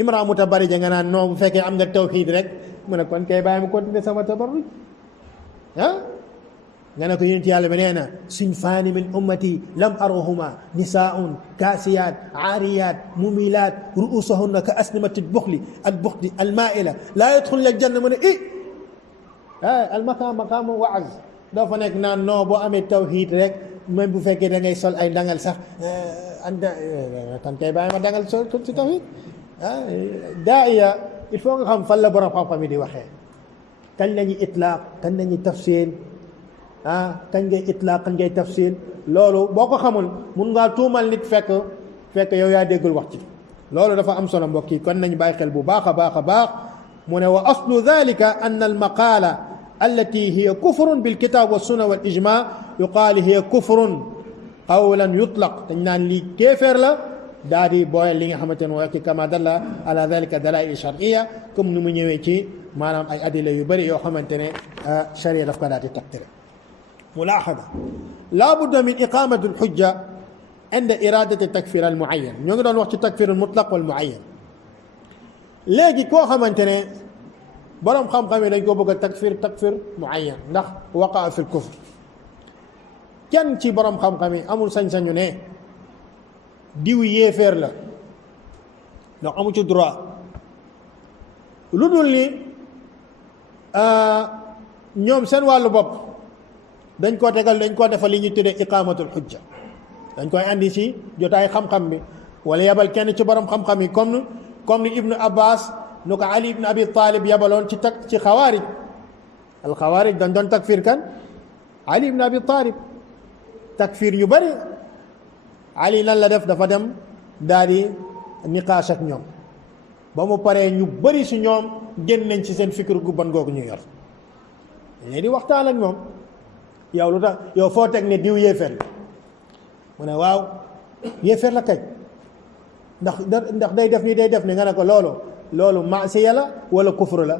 imra mutabarrija nga naan non bu fekkee am nga tawxiid rek mu ne kon kay bàyyi ma continuer sama tabarruj nga ne ko yonent yàlla bi nee na sinfaani min ummati lam arahuma nisaun kaasiyaat aariyaat mumilaat ruusahunna ka asnimati buxli al buxdi al maila laa yadxulna al janna mu ne al maqaamu waaz doo fa nekk naan non boo amee tawhid rek même bu fekkee da ngay sol ay dangal sax kan kay bàyyi ma dangal sol ci tawhid daaiya il faut nga xam fan la borom xam-xam yi di waxee kañ la ñuy itlaaq kañ la ñuy tafsir kañ ngay itlaaq kañ ngay tafsir loolu boo ko xamul mun ngaa tuumal nit fekk yow yaa déggul wax ci loolu dafa am solo mbokk yi kon nañu bàyyi xel bu baax a baax a baax mu ne wa aslu dalika an al maqala allati hiya kufrun bil kitab wa sunna wal ijma yuqaal hiya kufrun qawlan yutlaq dañ naan lii kéeféer la daa di booyal li nga xamante ne mooy kama dalla ala dalika dalail shar'iyya comme ni mu ñëwee ci maanaam ay adila yu bëri yoo xamante ne sharia daf ko daal di taqtire mulaaxada laa budda min iqamati alxujja inda iradati takfir al muayyan ñoo ngi doon wax ci takfir al mutlaq wal muayyan léegi koo xamante ne borom xam-xam yi dañ ko bëgg a takfir muayyan ndax waqaa fi l kufr kenn ci borom xam-xam yi amul sañ-sañu ne diw yéeféer la ndax amu ci droit lu dul ni ñoom seen wàllu bopp dañ koo defal li ñu tuddee iqamatul xujja dañ koy andi ci jotaay xam-xam bi wala yebal kenn ci borom xam-xam yi comme ni ibnu abbas nu ko ali ibnu abi talib yebaloon ci xawaarij al xawaarij dañ doon takfir kan ali ibnu abi talib takfir yu bëri ali lan la def dafa dem daal di niqaash ak ñoom ba mu paree ñu bëri si ñoom génn nañ ci seen fikir gu bon googu ñu yor léegi di waxtaan ak moom yow lu tax yow foo teg ne diw yéeféer la mu ne waaw yéeféer la kañ ndax day def ni day def ni nga ne ko loolu maasiya la wala kufru la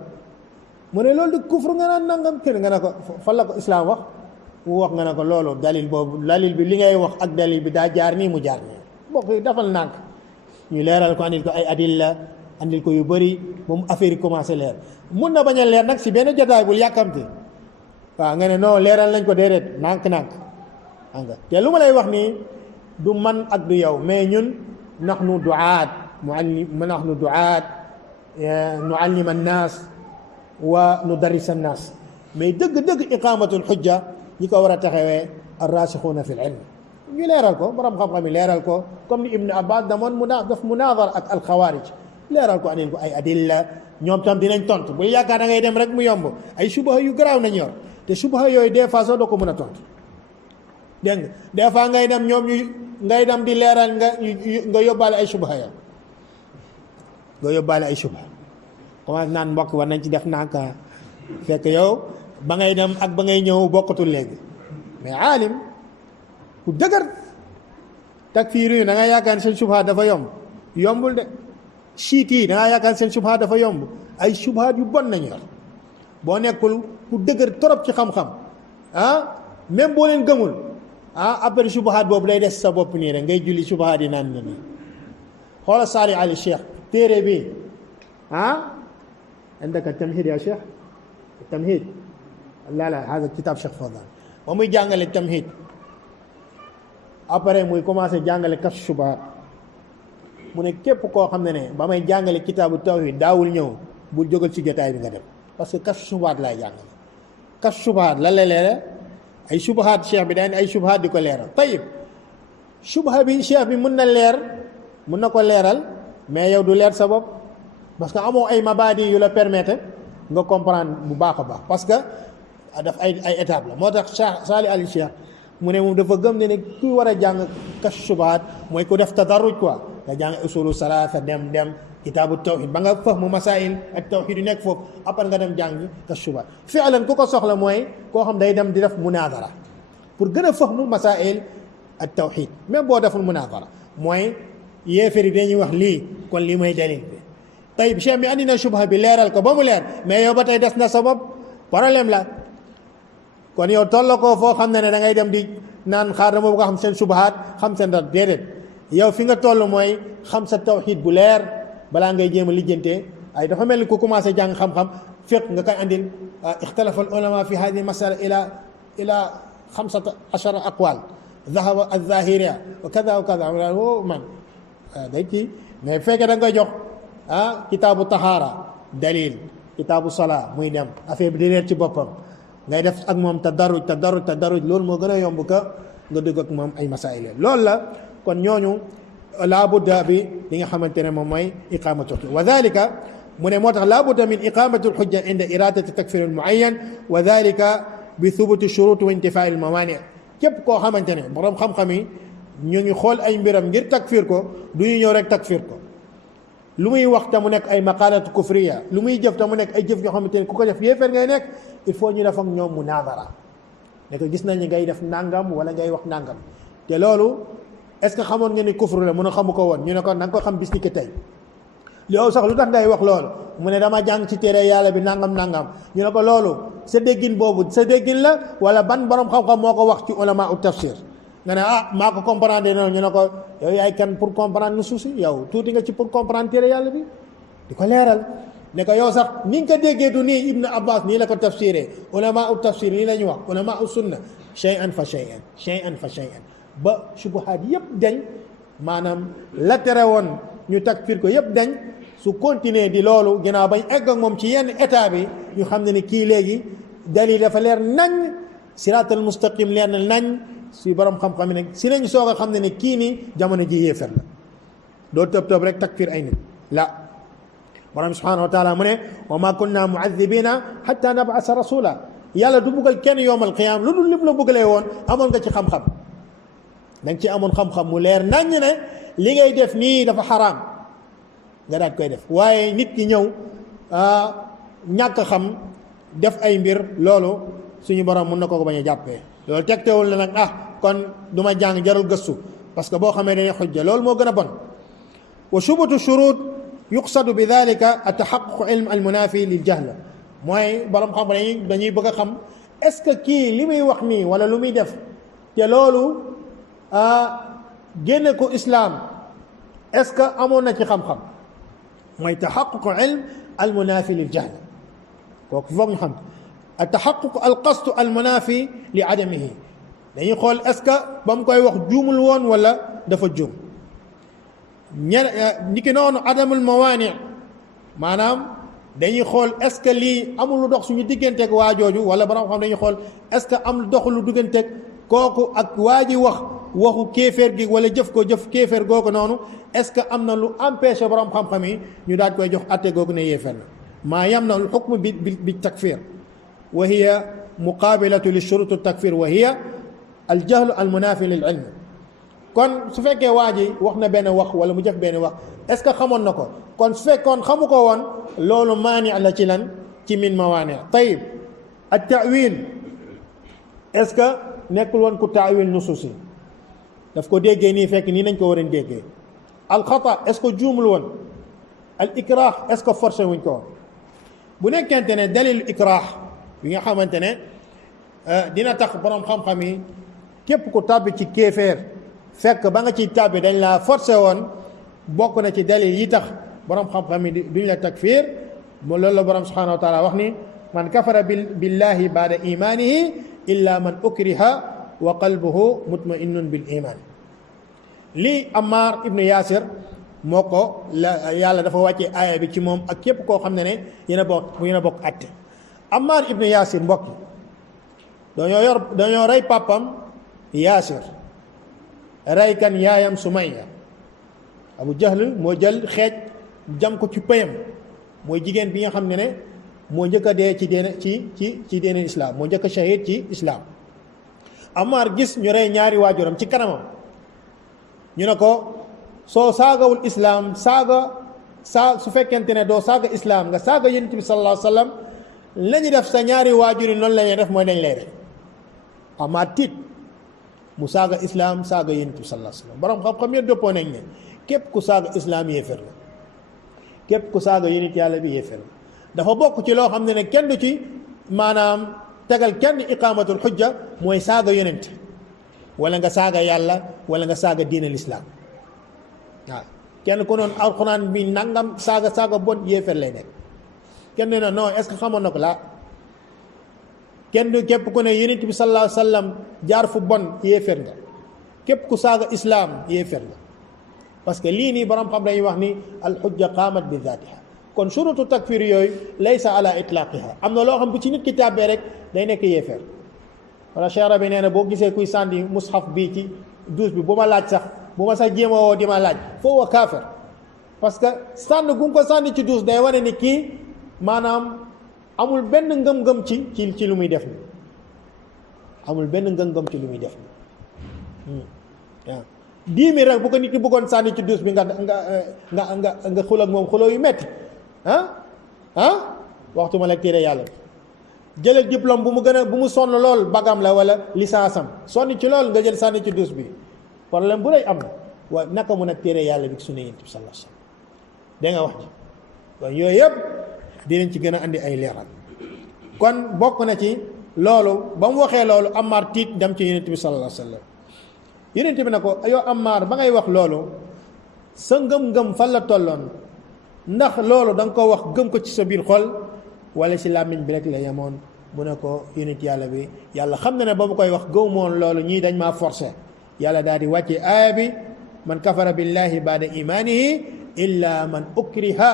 mu ne loolu di kufru nga naan nangam kër nga ne ko fan la ko islaam wax mu wax nga ne ko loolu dalil bi li ngay wax ak dalil bi daa jaar nii mu jaar nii bokk dafal nànk ñu leeral ko andil ko ay adilla andil ko yu bëri moom affaire yi commencé leer mun na bañ a leer nag si benn jotaay bul yàkkamte waaw nga ne non leeral nañ ko déedéet nànk-nànk anga te lu ma lay wax nii du man ak du yow mais ñun nahnu duaat nahnu duaat nuallim annaas wa nudarris annaas mais dëgg-dëgg iqamatul xujja ñi ko war a taxawee arrasixuuna fi l ilm ñu leeral ko borom xam-xam yi leeral ko comme ni ibnu abbas daf munaadara ak alxawaarij leeral ko andil ko ay adilla ñoom tam dinañ tontu bul yaakaar da ngay dem rek mu yomb ay subaha yu garaaw nañ yor te subaha yooyu des fois sax doo ko mën a tontu dégg nga des fois ngay dem ñoom ngay dem di leeral nga yóbbaale ay subaha ya nga yóbbaale ay subaha commencé naan mbokk war nañ ci def naaka fekk yow ba ngay dem ak ba ngay ñëw bokkatul léegi mais aalim ku dëgër takfiir yi da nga yaakaar seen subhaat dafa yombul de siit yi da nga yaakaar seen subhaat dafa yomb ay subhaat yu bon nañu yor boo nekkul ku dëgër torop ci xam-xam même boo leen gëmul après subhaat boobu lay des sa bopp nii rek ngay julli subhaat yi naan na nii xoola Salih Ali Cheikh téere bi indaka tamhid ya Cheikh tamhid la hada kitab Cheikh Fadal ba muy jàngale tamhid après muy commencé jàngale kas subahat mu ne képp koo xam ne ba may jàngale kitaabu tawhid daawul ñëw bul jógal ci jotaay bi nga dem parce que kas subahat laay jàngale kas subahat la leere ay subahat cheikh bi daan ay subahat di ko leeral tayib subha bi cheikh bi mun na ko leeral mais yow du leer sa bopp parce que amoo ay mabadi yu la permettre nga comprendre bu baax a baax parce que daf ay étape la moo tax Salih Ali Cheikh mu ne moom dafa gëm ne kuy war a jàng kashfu shubahat mooy ku def tadarruj quoi nga jàng usulu salaasa dem kitaabu tawhid ba nga fahmu masail ak tawhid yu nekk foofu après nga dem jàng kashfu shubahat fi'lan ku ko soxla mooy koo xam day dem di def munadara pour gën a fahmu masail ak tawhid même boo deful munadara mooy yéefari dañuy wax lii kon lii mooy dalil bi tayib cheikh bi andi na shubha bi leeral ko ba mu leer mais yow ba tey des na sa bopp problème la kon yow tolloo ko foo xam ne da ngay dem di naan xaar dama bëgg a xam seen subahaat xam seen dara déedéet yow fi nga toll mooy xam sa tawhid bu leer balaa ngay jéem a lijjantee ay dafa mel ni ku commencé jàng xam-xam fiq nga koy andil ixtalafa al ulama fi hadihi masala ila 15 aqwal dhahaba az-zahiriya wa kadha wa kadha man day kii mais fekkee da nga jox kitaabu tahaara dalil kitaabu salaa muy dem affaire bi di leer ci boppam ngay def ak moom tadarruj loolu moo gën a yomb ka nga dugg ak moom ay masail loolu la kon ñooñu laa budda bi li nga xamante ne moom mooy iqamatu hujja wa dhalika mu ne moo tax laa budda min iqamati alhujja inda iradati takfir almuayyan wa dhalika bi thubuti shurut wa intifai almawani képp koo xamante ne borom xam-xam yi ñu ngi xool ay mbiram ngir takfir ko du ñu ñëw rek takfir ko lu muy wax te mu nekk ay maqalatu kufriya lu muy jëf te mu nekk ay jëf yoo xamante ne ku ko def yéeféer ngay nekk il faut ñu def ak ñoom munazara ne ko gis nañ ni ngay def nangam wala ngay wax nangam te loolu est ce que xamoon nga ni kufru la mun a xamu ko woon ñu ne ko na nga ko xam bis ni ki tey yow sax lu tax ngay wax loolu mu ne dama jàng ci téere yàlla bi nangam ñu ne ko loolu sa déggin boobu sa déggin la wala ban borom xam-xam moo ko wax ci ulama ut tafsir nga ne maa ko comprendre noonu ñu ne ko yow yaay kan pour comprendre nu suusi yow tuuti nga ci pour comprendre téere yàlla bi di ko leeral ne ko yow sax ni nga ko déggee du nii Ibn Abbas nii la ko tafsiree ulama ut tafsir nii la ñu wax ulama ut sunna shay'an fa shay'an ba shubuhaat yëpp dañ maanaam la tere woon ñu takfir ko yëpp dañ su continuer di loolu ginnaaw bañ egg ak moom ci yenn état bi ñu xam ne ni kii léegi dalil dafa leer nañ siraatal mustaqim leer na nañ si borom xam-xam ne si lañ soog a xam ne kii nii jamono ji yéefar la doo tëb rek takfir ay nit la borom subhanahu wa taala mu ne wa ma kunna mu'adhibina hatta nab'asa rasula yàlla du buggal kenn yowmal qiyaam lu dul lépp la buggalee woon amoon nga ci xam-xam da nga ci amoon xam-xam mu leer nañ ne li ngay def nii dafa xaraam nga daat koy def waaye nit ki ñëw ñàkk xam def ay mbir loolu suñu borom mën na ko bañ a jàppee loolu tegtewul na nag kon du ma jàng jarul gëstu parce que boo xamee dañuy xujja loolu moo gën a bon wa shubutu shurut yuqsadu bi dalika ataxaquq ilm al munafi lil jahl mooy borom xam dañuy bëgg a xam est ce que kii li muy wax nii wala lu muy def te loolu génne ko islam est ce que amoon na ci xam-xam mooy taxaquq ilm al munafi lil jahl kooku foog ñu xam ataxaquq al qasdu al munafi li adamihi dañuy xool est ce que ba mu koy wax juumul woon wala dafa juum ni ki noonu adamul mawaani maanaam dañuy xool est ce que lii amul lu dox suñu digganteeg waa jooju wala borom xam dañuy xool est ce que am lu doxul lu digganteeg kooku ak waa ji wax waxu kéeféer gi wala jëf kéeféer googu noonu est ce que am na lu empêché borom xam-xam yi ñu daal koy jox atte googu ne yéeféer la maa yamna al xukm bi takfir wa hiya muqabilatu li shurut al takfir wa hiya al jahl al munafi lil ilm kon su fekkee waa ji wax na benn wax wala mu jëf benn wax est ce que xamoon na ko kon su fekkoon xamu ko woon loolu maani la ci lan ci min mawaani tayib at ta'wil est ce que nekkul woon ku ta'wil nususi daf ko déggee nii fekk nii nañ ko war a déggee al xata est ce que juumul woon al ikrah est ce que forcé wuñ ko woon bu nekkente ne dalil ikrah bi nga xamante ne dina tax borom xam-xam yi képp ku tàbbi ci kéeféer fekk ba nga ciy tàbbi dañ laa forcé woon bokk na ci dalil yi tax borom xam-xam yi duñ la takfir mo loolu la borom subhanahu wa taala wax ni man kafara billahi baada imanihi illa man ukriha wa qalbuhu mutma'innun bil iman lii Ammar ibnu Yasir moo ko la yàlla dafa wàccee aaya bi ci moom ak képp koo xam ne yéen a bokk atte Ammar ibnu Yasir mbokk dañoo rey papam Yasir rey kan yaayam Sumayya Abu Jahl moo jël xeej jam ko ci pëyam mooy jigéen bi nga xam ne moo njëkk a dee ci diine islam moo njëkk a shahid ci islam Ammar gis ñu rey ñaari waajuram ci kanamam ñu ne ko soo saagawul islam su fekkente ne doo saaga islam nga saaga yonent bi sallallahu alayhi wa sallam la ñu def sa ñaari waajur yi noonu la ñuy def mooy dañ lay rey Ammar tiit mu saaga islam saaga yonent bi sallallahu alayhi wa sallam borom xam-xam yëpp dëppoo nañ ne képp ku saaga islam yéefar la képp ku saaga yonent yàlla bi yéefar la dafa bokk ci loo xam ne kenn du ci maanaam tegal kenn iqamatul xujja mooy saaga yonent wala nga saaga yàlla wala nga saaga diinal islam waaw kenn ku noonu alxuraan bi nangam saaga bon yéefar lay nekk kenn ne non est ce que xamoon na ko laa kenn du képp ku ne yonent bi sallallahu alayhi wa sallam jaar fu bon yéeféer nga képp ku saaga islaam yéeféer nga parce que lii nii borom xam dañuy wax ni alxujja qaamat bi zaatiha kon surutu takfir yooyu laysa ala itlaqiha am na loo xam bu ci nit ki tàbbee rek day nekk yéeféer wala Cheikh Rabi nee na boo gisee kuy sànni mushaf bii ci douche bi bu ma laaj sax bu ma sax jéem a woo di ma laaj foo wa kaafir parce que sànni gu ko sànni ci douche day wane ni kii maanaam amul benn ngëm-ngëm ci lu muy def ni amul benn ngëm-ngëm ci lu muy def ni waaw 10 000 rek bu ko nit ki bëggoon sànni ci douche bi nga xul ak moom xuloo yu metti waxtu ma la téere yàlla jëlal diplôme bu mu sonn lool bagam la wala licence am sonni ci lool nga jël sànni ci douche bi problème bu lay am na waaye naka mun a téere yàlla bi sunna yonent bi sallallahu alayhi wasallam da nga wax ci kon yooyu yëpp dinañ ci gën a andi ay leeral kon bokk na ci loolu ba mu waxee loolu Ammar tiit dem ci yonent bi sallallahu alayhi wasallam yonent bi ne ko yow Ammar ba ngay wax loolu sa ngëm-ngëm fan la tolloon ndax loolu da nga ko wax gëm ko ci sa biir xol wala si làmmiñ bi rek la yemoon mu ne ko yonent yàlla bi yàlla xam na ne ba mu koy wax gëw moon loolu ñii dañ maa forcé yàlla daal di wàcce aaya bi man kafara billahi baada imanihi illa man ukriha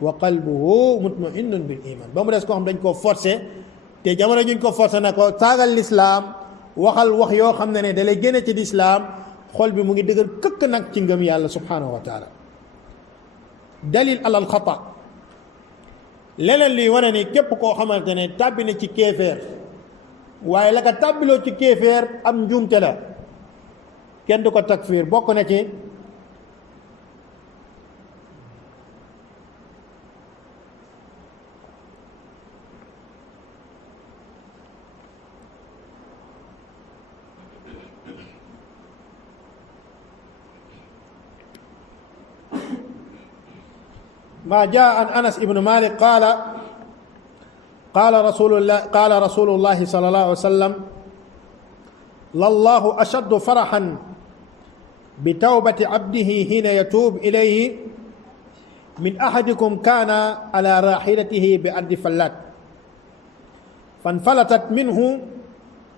wa qalbuhu mutma'innun bil iman ba mu des koo xam dañ koo forcé te jamono juñ ko forcé na ko taagal lislaam waxal wax yoo xam ne da lay génne ci lislaam xol bi mu ngi dëgër këkk nag ci ngëm yàlla subhanahu wa taala dalil alal xata leneen luy wane ni képp koo xamante ne tàbbi na ci kéeféer waaye la ko tàbbiloo ci kéeféer am njuumte la kenn du ko takfiir bokk na ci ما جاء عن أنس بن مالك قال رسول الله صلى الله عليه وسلم لله أشد فرحا بتوبة عبده حين يتوب إليه من أحدكم كان على راحلته بأرض فلات فانفلتت منه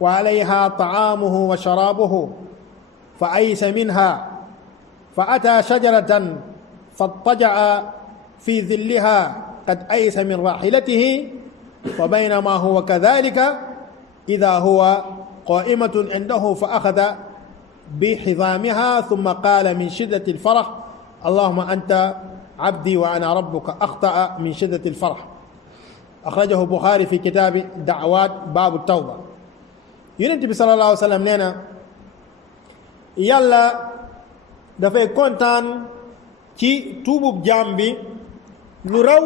وعليها طعامه وشرابه فأيس منها فأتى شجرة فاضطجع في ظلها قد أيس من راحلته وبينما هو كذلك إذا هو قائمة عنده فأخذ بحزامها ثم قال من شدة الفرح اللهم أنت عبدي وأنا ربك أخطأ من شدة الفرح أخرجه البخاري في كتاب دعوات باب التوبة يونس صلى الله عليه وسلم لنا يلا dafay kontaan ci tuubub jaam bi lu raw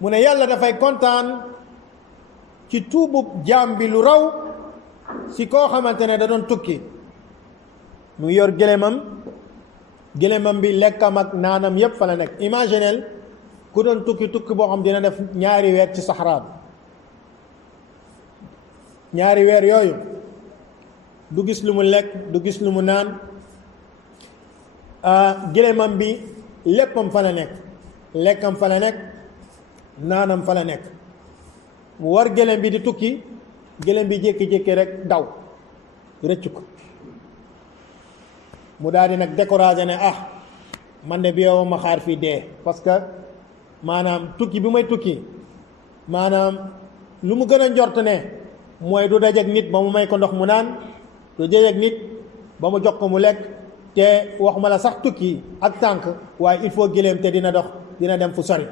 mu ne yàlla dafay kontaan ci tuubub jaam bi lu raw si koo xamante ne da doon tukki mu yor gëlémam bi lekkam ak naanam yépp fa la nekk imaginel ku doon tukki boo xam dina def 2 weer ci saxaraa bi 2 weer yooyu du gis lu mu lekk du gis lu mu naan gëlémam bi léppam fa la nekk lekkam fa la nekk naanam fa la nekk mu war gëlëm bi di tukki gëlëm bi jékki-jékki rek daw rëcc ko mu daal di nag découragé ne man de bi yow ma xaar fii dee parce que maanaam tukki bi may tukki maanaam lu mu gën a njort ne mooy du dajeek nit ba mu may ko ndox mu naan du dajeek nit ba mu jox ko mu lekk te waxuma la sax tukki ak tànk waaye il faut gëléem te dina dem fu sori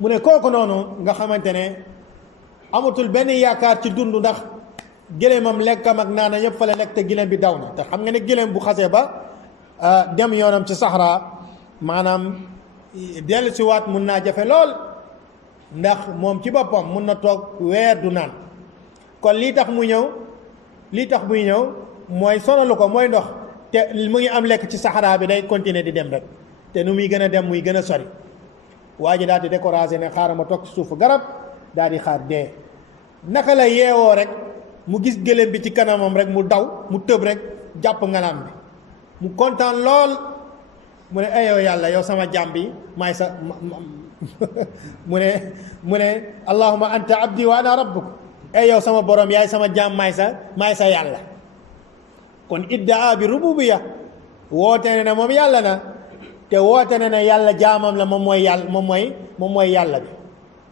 mu ne kooku noonu nga xamante ne amatul benn yaakaar ci dund ndax gëléemam lekkam ak naana yëpp fa la nekk te gëléem bi daw na te xam nga ne gëléem bu xasee ba dem yoonam ci saxaraa maanaam dellu si waat mun naa jafe lool ndax moom ci boppam mun na toog weer du naan kon lii tax muy ñëw mooy sonalu ko mooy ndox te mu ngi am lekk ci saxaraa bi day continuer di dem rek te nu muy gën a dem muy gën a sori waa ji daal di découragé ne xaaral ma toog ci suufu garab daal di xaar dee naka la yeewoo rek mu gis gëléem bi ci kanamam rek mu daw mu tëb rek jàpp ngalam bi mu kontaan lool mu ne yow yàlla yow sama jaam bi maay sa mu ne allahumma anta abdi wa ana rabbuk yow sama borom yaay sama jaam maay sa yàlla. kon iddaa bi rububiyya woote ne moom yàlla na te woote ne yàlla jaamam la moom mooy yàlla bi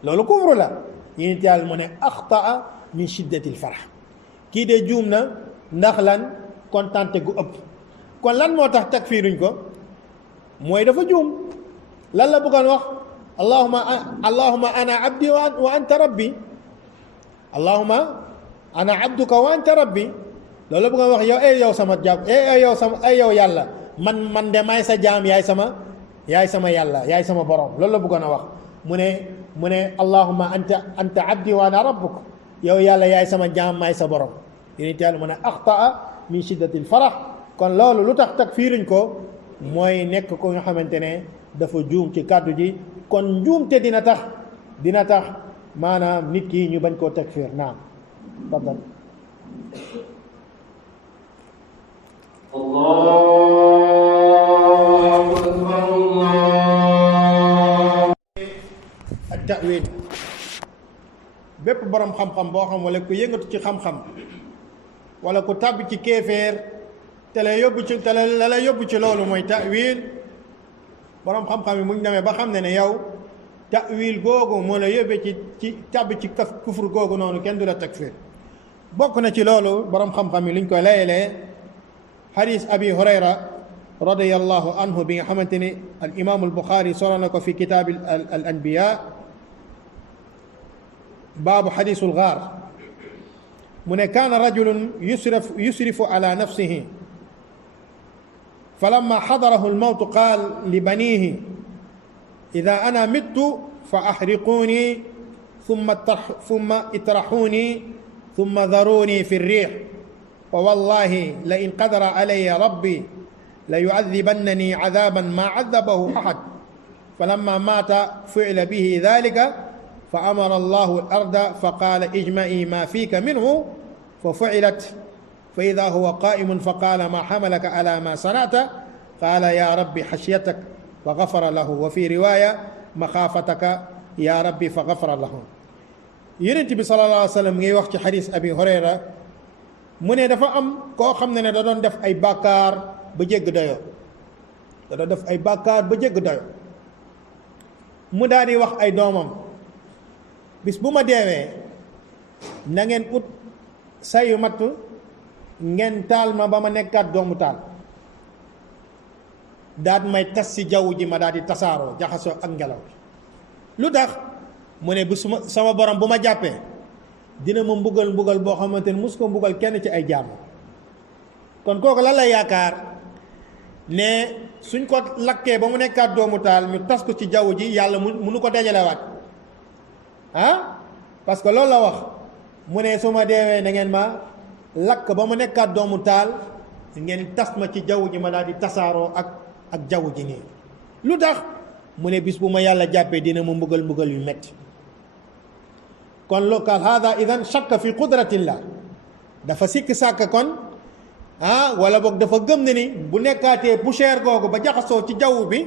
loolu kufru la. yéen it yàlla mu ne axtaa min shiddatil farah kii de juum na ndax lan kontante gu ëpp. kon lan moo tax takfiiruñ ko mooy dafa juum. lan la bëggoon wax allahumma ana abdi wa anta rabbi allahumma ana abduka wa anta rabbi loolu la bëggoon wax yow sama jaam yow yàlla man de maay sa jaam yaay sama yàlla yaay sama borom loolu la bëggoon a wax mu ne allahumma anta abdi wa ana rabbuk yow yàlla yaay sama jaam maay sa borom yéen yàlla mu ne axtaa min shiddatil farah. kon loolu lu tax takfiiruñ ko mooy nekk ko nga xamante ne dafa juum ci kàddu ji. kon njuumte dina tax maanaam nit ki ñu bañ koo takfiir naam fadal. Allahu akbar Allah. ak ta'wil bépp borom xam-xam boo xam wala ku yëngatu ci xam-xam wala ku tàbbi ci kéeféer te la yóbbu ci loolu mooy ta'wil. borom xam-xam yi mu ñu demee ba xam ne yow ta'wil googu moo la yóbbee ci tàbbi ci kufur googu noonu kenn du la takfir. bokk na ci loolu borom xam-xam yi luñ koy layelee xadis abi hurayra radiyallahu anhu bi nga xamante ni al imaamu al buxaari solo na ko fi kitaab al anbiya baabu xadisul gaar mu ne kaana rajulun yusrifu ala nafsihi فلما حضره الموت قال لبنيه إذا أنا مت فأحرقوني ثم اطرحوني ثم ذروني في الريح ووالله لئن قدر علي ربي ليعذبنني عذابا ما عذبه أحد فلما مات فعل به ذلك فأمر الله الأرض فقال اجمعي ما فيك منه ففعلت فإذا هو قائم فقال ما حملك على ما صنعت قال يا ربي خشيتك فغفر له وفي رواية مخافتك يا ربي فغفر له. Yonent bi sallallahu alayhi wa sallam ngay wax ci xadis abi hurayra mu ne dafa am koo xam ne da doon def ay bàkkaar ba jégg dayoo mu daal di wax ay doomam bis bu ma deewee na ngeen ut sayu matt ngeen taal ma ba ma nekkaat doomu taal daat may tas ci jaww ji ma daal di tasaaroo jaxasoo ak ngelaw lu tax mu ne bu sama borom bu ma jàppee dina ma mbugal boo xamante ne mus ko mbugal kenn ci ay jaam. kon kooku lan la yaakaar ne suñ ko lakkee ba mu nekkaat doomu taal ñu tas ko ci jaww ji yàlla munu ko dajalewaat parce que loolu la wax mu ne su ma deewee na ngeen ma lakk ba mu nekkaat doomu taal ngeen tas ma ci jaww ji ma daal di tasaaroo ak jaww ji nii. lu tax mu ne bis bu ma yàlla jàppee dina ma mbugal yu metti. kon local hada idan shakka fi qudratillah dafa sikk sàkk kon wala boog dafa gëm ne ni bu nekkaatee poussière googu ba jaxasoo ci jaww bi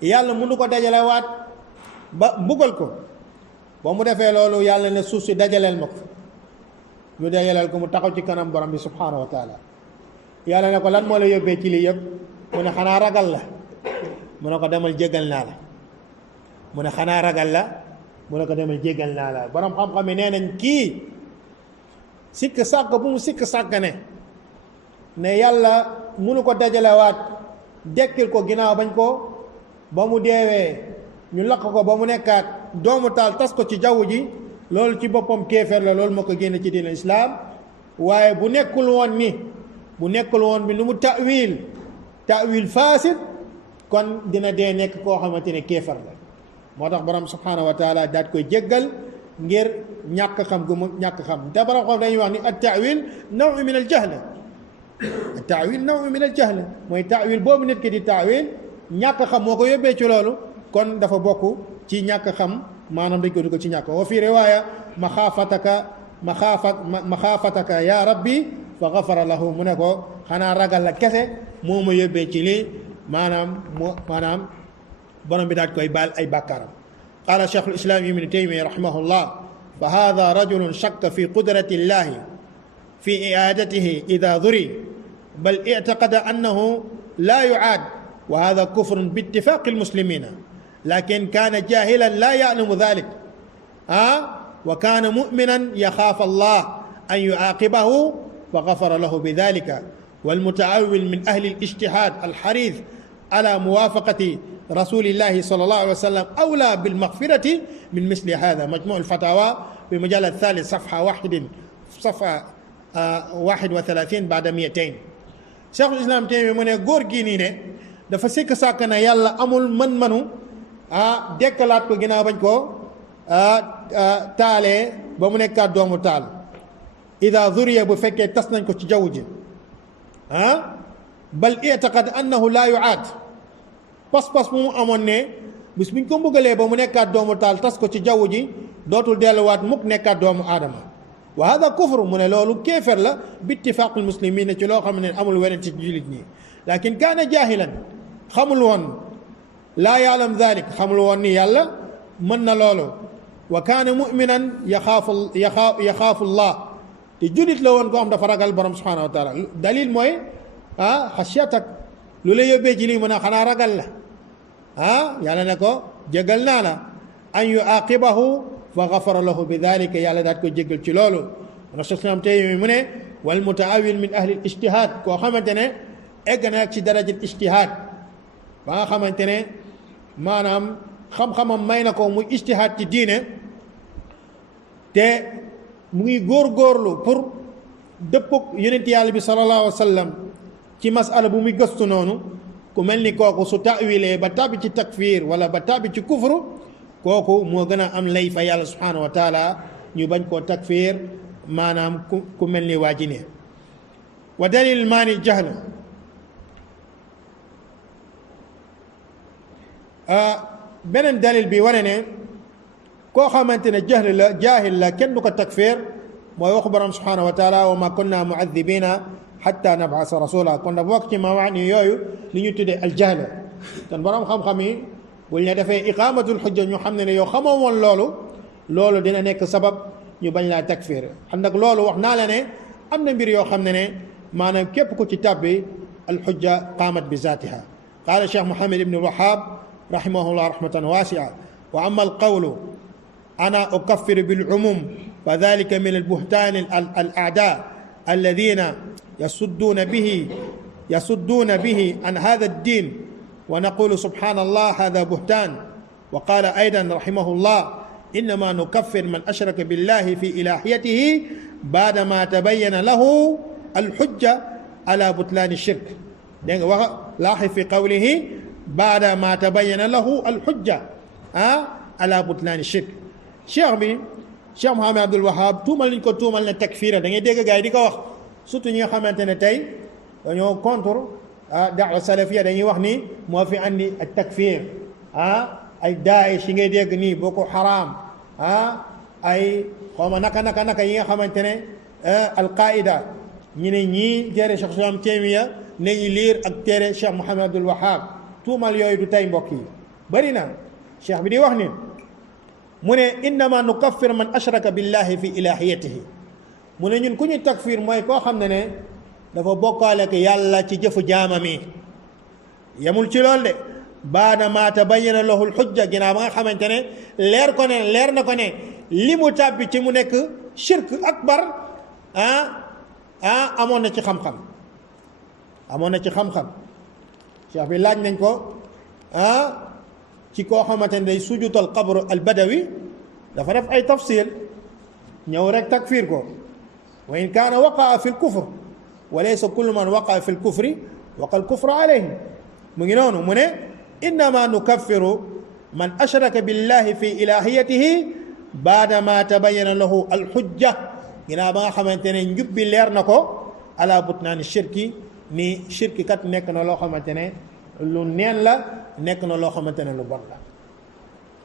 yàlla mënu ko dajalewaat ba mbugal ko. ba mu defee loolu yàlla ne suuf si dajaleel ma ko ñu dajaleel ko mu taxaw ci kanam borom bi subhanahu wa taala yàlla ne ko lan moo la yóbbee ci lii yëpp mu ne xanaa ragal la mu ne ko demal jéggal naa la mu ne xanaa ragal la mu ne ko demal jéggal naa la. borom xam-xam yi nee nañ kii sikk sàkk bu mu sikk sàkk ne yàlla mënu ko dajalewaat dekkil ko ginnaaw bañ ko ba mu deewee ñu lakk ko ba mu nekkaat doomu taal tas ko ci jaww ji loolu ci boppam kéefeer la loolu moo ko génne ci diina islaam. waaye bu nekkul woon bi lu mu ta'wil fasid kon dina dee nekk koo xamante ne kéefar la. moo tax borom subhanahu wa taala daat koy jéggal ngir ñàkk xam gu mu ñàkk xam te borom xam dañuy wax ni at-ta'wil naw'un min al-jahl mooy ta'wil boobu nit ki di ta'wil ñàkk xam moo ko yóbbee ci loolu kon dafa bokk ci ñàkk xam maanaam dañ ko dugg ci ñàkk wa fi riwaaya maxaafataka maxaafataka ya rabbi fa gafara lahu mu ne ko xanaa ragal la kese moo ma yóbbee ci lii maanaam borom bi daal koy baal ay bàkkaaram. qaala cheikhul islam ibnu taymiya rahimahullah fa hada rajulun shakka fi qudrati llahi fi iadatihi ida duri bal i'taqada annahu la yu'aad wa hada kufrun bi ittifaqi almuslimina lakin kana jahilan la ya'lamu dhalik wa kana mu'minan yaxaafu allah an yu'aaqibahu fa gafara lahu bidhalika والمتعول من أهل الاجتهاد الحريص على موافقة رسول الله صلى الله عليه وسلم أولى بالمغفرة من مثل هذا. مجموع الفتاوى بمجلد الثالث صفحة 31 بعد 200. شيخ الإسلام تيمي mu ne góor gi nii ne dafa sikk sàkk na yàlla amul mën-mënu dekkalaat ko ginnaaw bañ ko taalee ba mu nekkaat doomu taal ida zuriya bu fekkee tas nañ ko ci jaww ji bal i'taqad annahu la yu'aad pas-pas bu mu amoon ne bis buñ ko mbugalee ba mu nekkaat doomu taal tas ko ci jaww ji dootul delluwaat mukk nekkaat doomu aadama wa hada kufr mu ne loolu kéefar la bi ittifaqul muslimin ci loo xam ne amul weneen ci jullit ñi lakin kaana jaahilan xamul woon laa ya'lam dhalik xamul woon ni yàlla mën na loolu wa kaana mu'minan yaxaafu allah te jullit la woon ko am dafa ragal borom subhanahu wa taala dalil mooy xasiyatak lu la yóbbee ci lii mën a xanaa ragal la yàlla ne ko jégal naa la an yuaqibahu fa gafara lahu bi dalika yàlla daat ko jégal ci loolu rasulullah tey mu ne wal mutaawil min ahli ijtihad koo xamante ne egg na ci darajat ijtihad ba nga xamante ne maanaam xam-xamam may na ko muy ijtihad ci diine te mu ngi góorgóorlu pour dëppog yonent yàlla bi sallallahu alayhi wa sallam ci masala bu muy gëstu noonu ku mel ni kooku su taawilee ba tàbbi ci takfir wala ba tàbbi ci kufru kooku moo gën a am lay fa yàlla subhanahu wa taala ñu bañ koo takfir maanaam ku mel ni waa ji ne wa dalil maani jahl beneen dalil bi wane ne koo xamante ne jaahil la kenn du ko takfir mooy waxu borom subhanahu wa taala wa ma kunna mu'adhibina hatta nab'asa rasula kon dafa bokk ci mawaani yooyu li ñu tuddee aljahl kon borom xam-xam yi buñ ne dafay iqamatul xujja ñu xam ne yow xamoo woon loolu dina nekk sabab ñu bañ laa takfir ànd ak loolu wax naa la ne am na mbir yoo xam ne maanaam képp ku ci tàbbi alxujja qaamat bi zaatiha qaala cheikh Muhammad ibn al-Wahhab rahimahullah rahmatan waasi'a wa amma alqawlu ana ukaffiru bil umum fa dhalika min al-buhtan al-a'da alladhina yasudduna bihi an hadha ad-din wa naqulu subhanallah hadha buhtan wa qala aydan rahimahullah innama nukaffir man ashraka billahi fi ilahiyatihi ba'da ma tabayyana lahu al-hujja ala butlan ash-shirk dégg nga wax laaxi fi qawlihi ba'da ma tabayyana lahu al-hujja ala butlan ash-shirk cheikh Muhammad Abdul Wahhab tuumal liñ ko tuumal ne takfir da ngay dégg gars yi di ko wax surtout ñi nga xamante ne tey dañoo contre da'wa salafiyya dañuy wax ni moo fi andi ak takfir ay Daesh yi ngay dégg nii Boko Haram ay xawma naka yi nga xamante ne al-Qaida ñu ne ñii téere Cheikh Islam Taymiya nañu liir ak téere Cheikh Muhammad Abdul Wahhab tuumal yooyu du tey mbokk yi bëri na cheikh bi di wax ni mu ne innama nukaffir man ashraka billahi fi ilahiyatihi mu ne ñun ku ñu takfir mooy koo xam ne dafa bokkaale ko yàlla ci jëfu jaamami yemul ci lool de baada ma tabayyana lahu al-hujja ginnaaw ba nga xamante ne leer na ko ne li mu tàbbi ci mu nekk shirk akbar amoon na ci xam-xam cheikh bi laaj nañ ko ci koo xamante ne day sujutal qabr al badawi dafa def ay tafsil ñëw rek takfir ko wa in kaana waqaa fi l kufr wa laysa kullu man waqaa fi l kufri waqa al kufru alayhi mu ngi noonu mu ne innama nukaffiru man ashraka billahi fi ilahiyatihi baada ma tabayyana lahu al hujja ginnaaw ba nga xamante ne njub bi leer na ko ala butnaani shirki ni shirki kat nekk na loo xamante ne lu neen la nekk na loo xamante ne lu bon la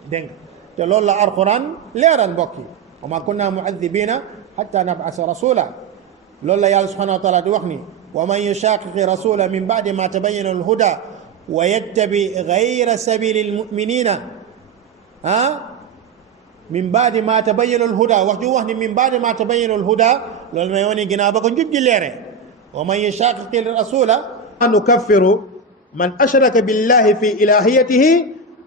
dégg nga te loolu la alquran leeral mbokk yi wa ma kunna mu'adhibina حتى نبعث رسولا لولا يالله سبحانه وتعالى دي وخني ومن يشاقق رسولا من بعد ما تبين الهدى ويتبع غير سبيل المؤمنين من بعد ما تبين الهدى وخجو وخني من بعد ما تبين الهدى لول ما يوني غينا باكو نجوب جي ليري ومن يشاقق الرسول نكفر من أشرك بالله في إلهيته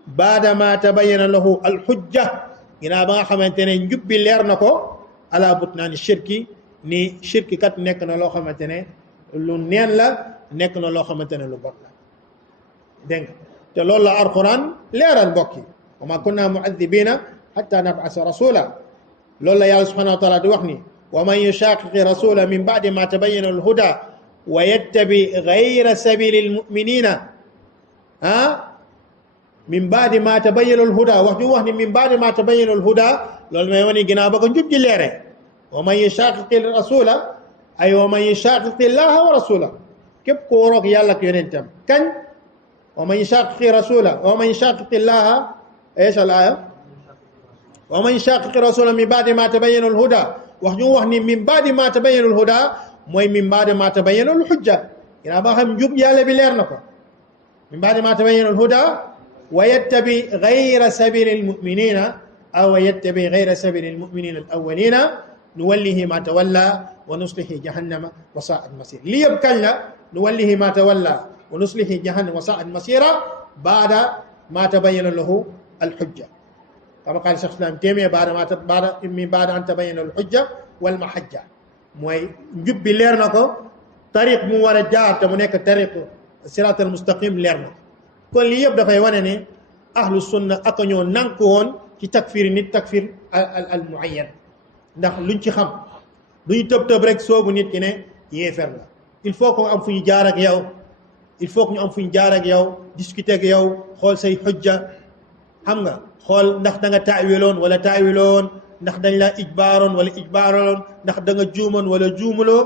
بعد ما تبين له الحجة غينا با خامتene njub bi leer nako ala butnan shirki ni shirki kat nek na lo xamantene lu neen la nek na lo xamantene lu bot la deng te lol la alquran leeral bokki wama kunna mu'adhibina hatta nab'asa rasula lol la yalla subhanahu wa ta'ala di wax ni ومن يشاقق رسول من بعد ما تبين الهدى ويتبع غير سبيل المؤمنين من بعد ما تبين الهدى وحدي من بعد ما تبين الهدى لول ما يوني غينا باكو نجوب جي ليري ومن يشاقق الرسول اي ومن يشاقق الله ورسوله كيف كوروك يالا يونتام كان ومن يشاقق الرسول ومن يشاقق الله ايش الايه ومن يشاقق الرسول من بعد ما تبين الهدى وحدي من بعد ما تبين الهدى موي من بعد ما تبين الحجه غينا با خم نجوب يالا بي لير نكو من بعد ما تبين الهدى ويتبع غير سبيل المؤمنين أو يتبع غير سبيل المؤمنين الأولين نوله ما تولى ونصله جهنم وساءت مصير ليبكلنا نوله ما تولى ونصله جهنم وساءت مصيرا بعد ما تبين له الحجة كما قال شيخ الإسلام تيمية بعد أن تبين الحجة والمحجة موي نجب لير نكو طريق مو ورا جار te mu nekk طريق الصراط المستقيم leer na kon lii yëpp dafay wane ne ahlu sunna ak ñoo nank woon ci takfir nit takfir al muayyan ndax luñ ci xam duñu tëb rek soobu nit ki ne yéefer la il faut que am fu ñu jaar ak yow il faut que ñu am fu ñu jaar ak yow discuter ak yow xool say xujja xam nga xool ndax da nga taawiloon wala taawiloon ndax dañ la ijbaaroon wala ijbaaroon ndax da nga juumoon wala juumuloo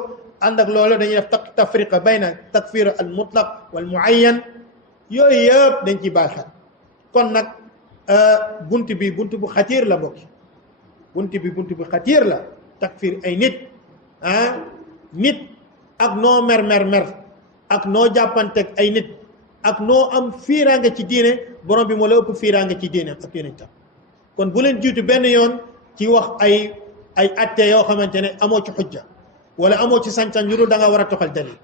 ànd ak loolu dañuy def tafriqa bayna takfir al mutlaq wal muayyan yooyu yëpp dañ ci baax xel kon nag bunt bi bunt bu xatiir la bokki bunt bu xatiir la takfir ay nit nit ak noo mer ak noo jàppanteeg ay nit ak noo am fiiraange ci diine borom bi moo la ëpp fiiraange ci diine ak yeneen tam kon bu leen jiitu benn yoon ci wax ay atte yoo xamante ne amoo ci xujja wala amoo ci sañ-sañ lu dul da nga war a toxal dalil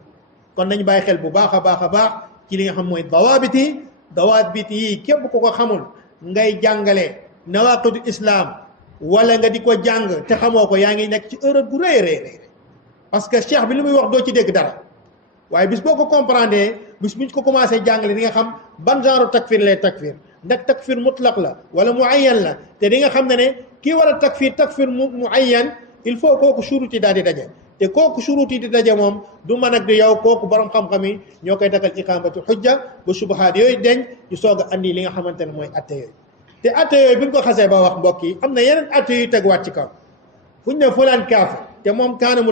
kon nañ bàyyi xel bu baax a baax ci li nga xam mooy dawaabit yi képp ku ko xamul ngay jàngale nawaqidu islam wala nga di ko jàng te xamoo ko yaa ngi nekk ci erreur bu rëy parce que cheikh bi li muy wax doo ci dégg dara waaye bis boo ko comprendre bis buñ ko commencé jàngale di nga xam ban genre takfir lay takfir ndax takfir mutlaq la wala muayyan la te di nga xam ne kii war a takfir muayyan il faut kooku shuruti daal di daje te kooku shuruti di daje moom du man ak di yow kooku borom xam-xam yi ñoo koy dagal iqamatu xujja ba subahaat yooyu deñ ñu soog a andi li nga xamante ne mooy atte yooyu te atte yooyu bi ñu ko xasee ba wax mbokk yi am na yeneen atte yu teguwaat ci kaw fu ñu ne fulaan kaafir te moom kaana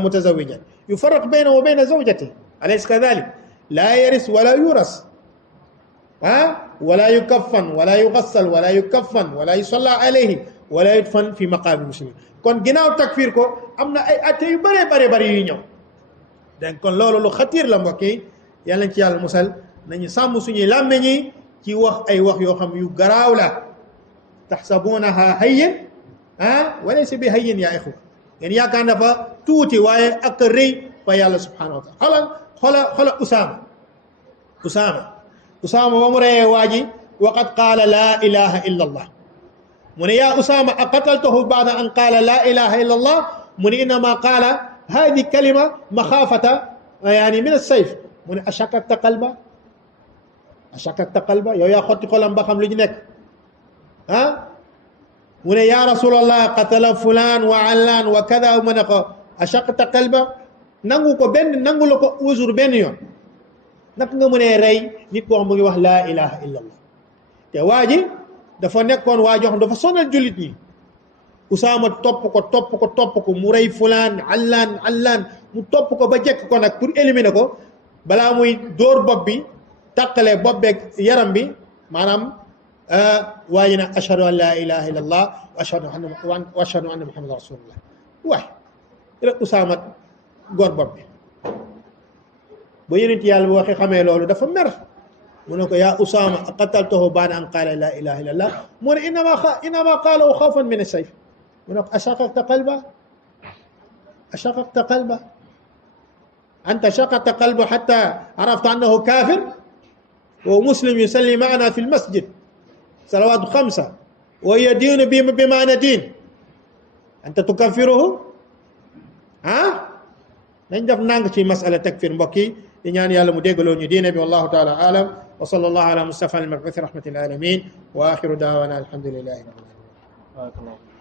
mutazawijan yufarraq baynahu wa bayna zawjatihi alaysa kadalik laa yaris wala yuras wala yukaffan wala yugassal wala yukaffan wala yusalla alayhi wala yudfan fi maqaami muslimin kon ginnaaw takfir ko am na ay atte yu bare yuy ñëw donc kon loolu lu xatiir la mbokk yi yàlla nañ ci yàlla musal nañu sàmm suñuy làmmeñ yi ci wax ay wax yoo xam yu garaaw la taxsabunaha hayyin wa laysa bi hayyin yaa ixwa ngeen yaakaar dafa tuuti waaye ak rëy fa yàlla subhanahu wa taala xola Usaama ba mu reyee waa ji waqad qaala laa ilaha illa allah mu ne yaa Usaama aqataltahu baada an qaala laa ilaha illa allah mu ne innama qaala hadi kalima maxaafata yani min as-sayf mu ne ashakakta qalba yow yaa xotti xolam ba xam lu ñu nekk mu ne yaa rasulallah qatala fulaan wa allaan wa kada mu ne ko ashakakta qalba nangu la ko usur benn yoon naka nga mënee rey nit koo xam mu ngi wax laa ilaha illa allah te waa ji dafa nekkoon waa joo xam dafa sonal jullit ñi Usaama topp ko mu rey fulaan allaan mu topp ko ba jekk ko nag pour éliminer ko balaa muy dóor bopp bi tàqale bopp beeg yaram bi maanaam waaye nag ashhadu an la ilaha illa allah wa ashhadu anna muhammadan rasulullah waay rek Usaama góor bopp bi ba yonent yàlla bu waxee xamee loolu dafa mer mu ne ko yaa Usaama qataltahu ba'da an qaala la ilaha illa allah mu ne innama qaalahu xawfan min as-sayf mu ne ko ashaqaqta qalba anta shaqaqta qalba hatta arafta annahu kafir wa muslim yusalli ma'ana fi al-masjid salawat 5 wa yadinu bima nadin anta tukaffiruhu nañ def nang ci masala takfir mbokk yi di ñaan yàlla mu déggaloo ñu diine bi wallahu taala alam wa sallallahu ala mustafa al-mab'uth rahmatil alamin wa akhiru da'wana alhamdulillahi rabbil alamin.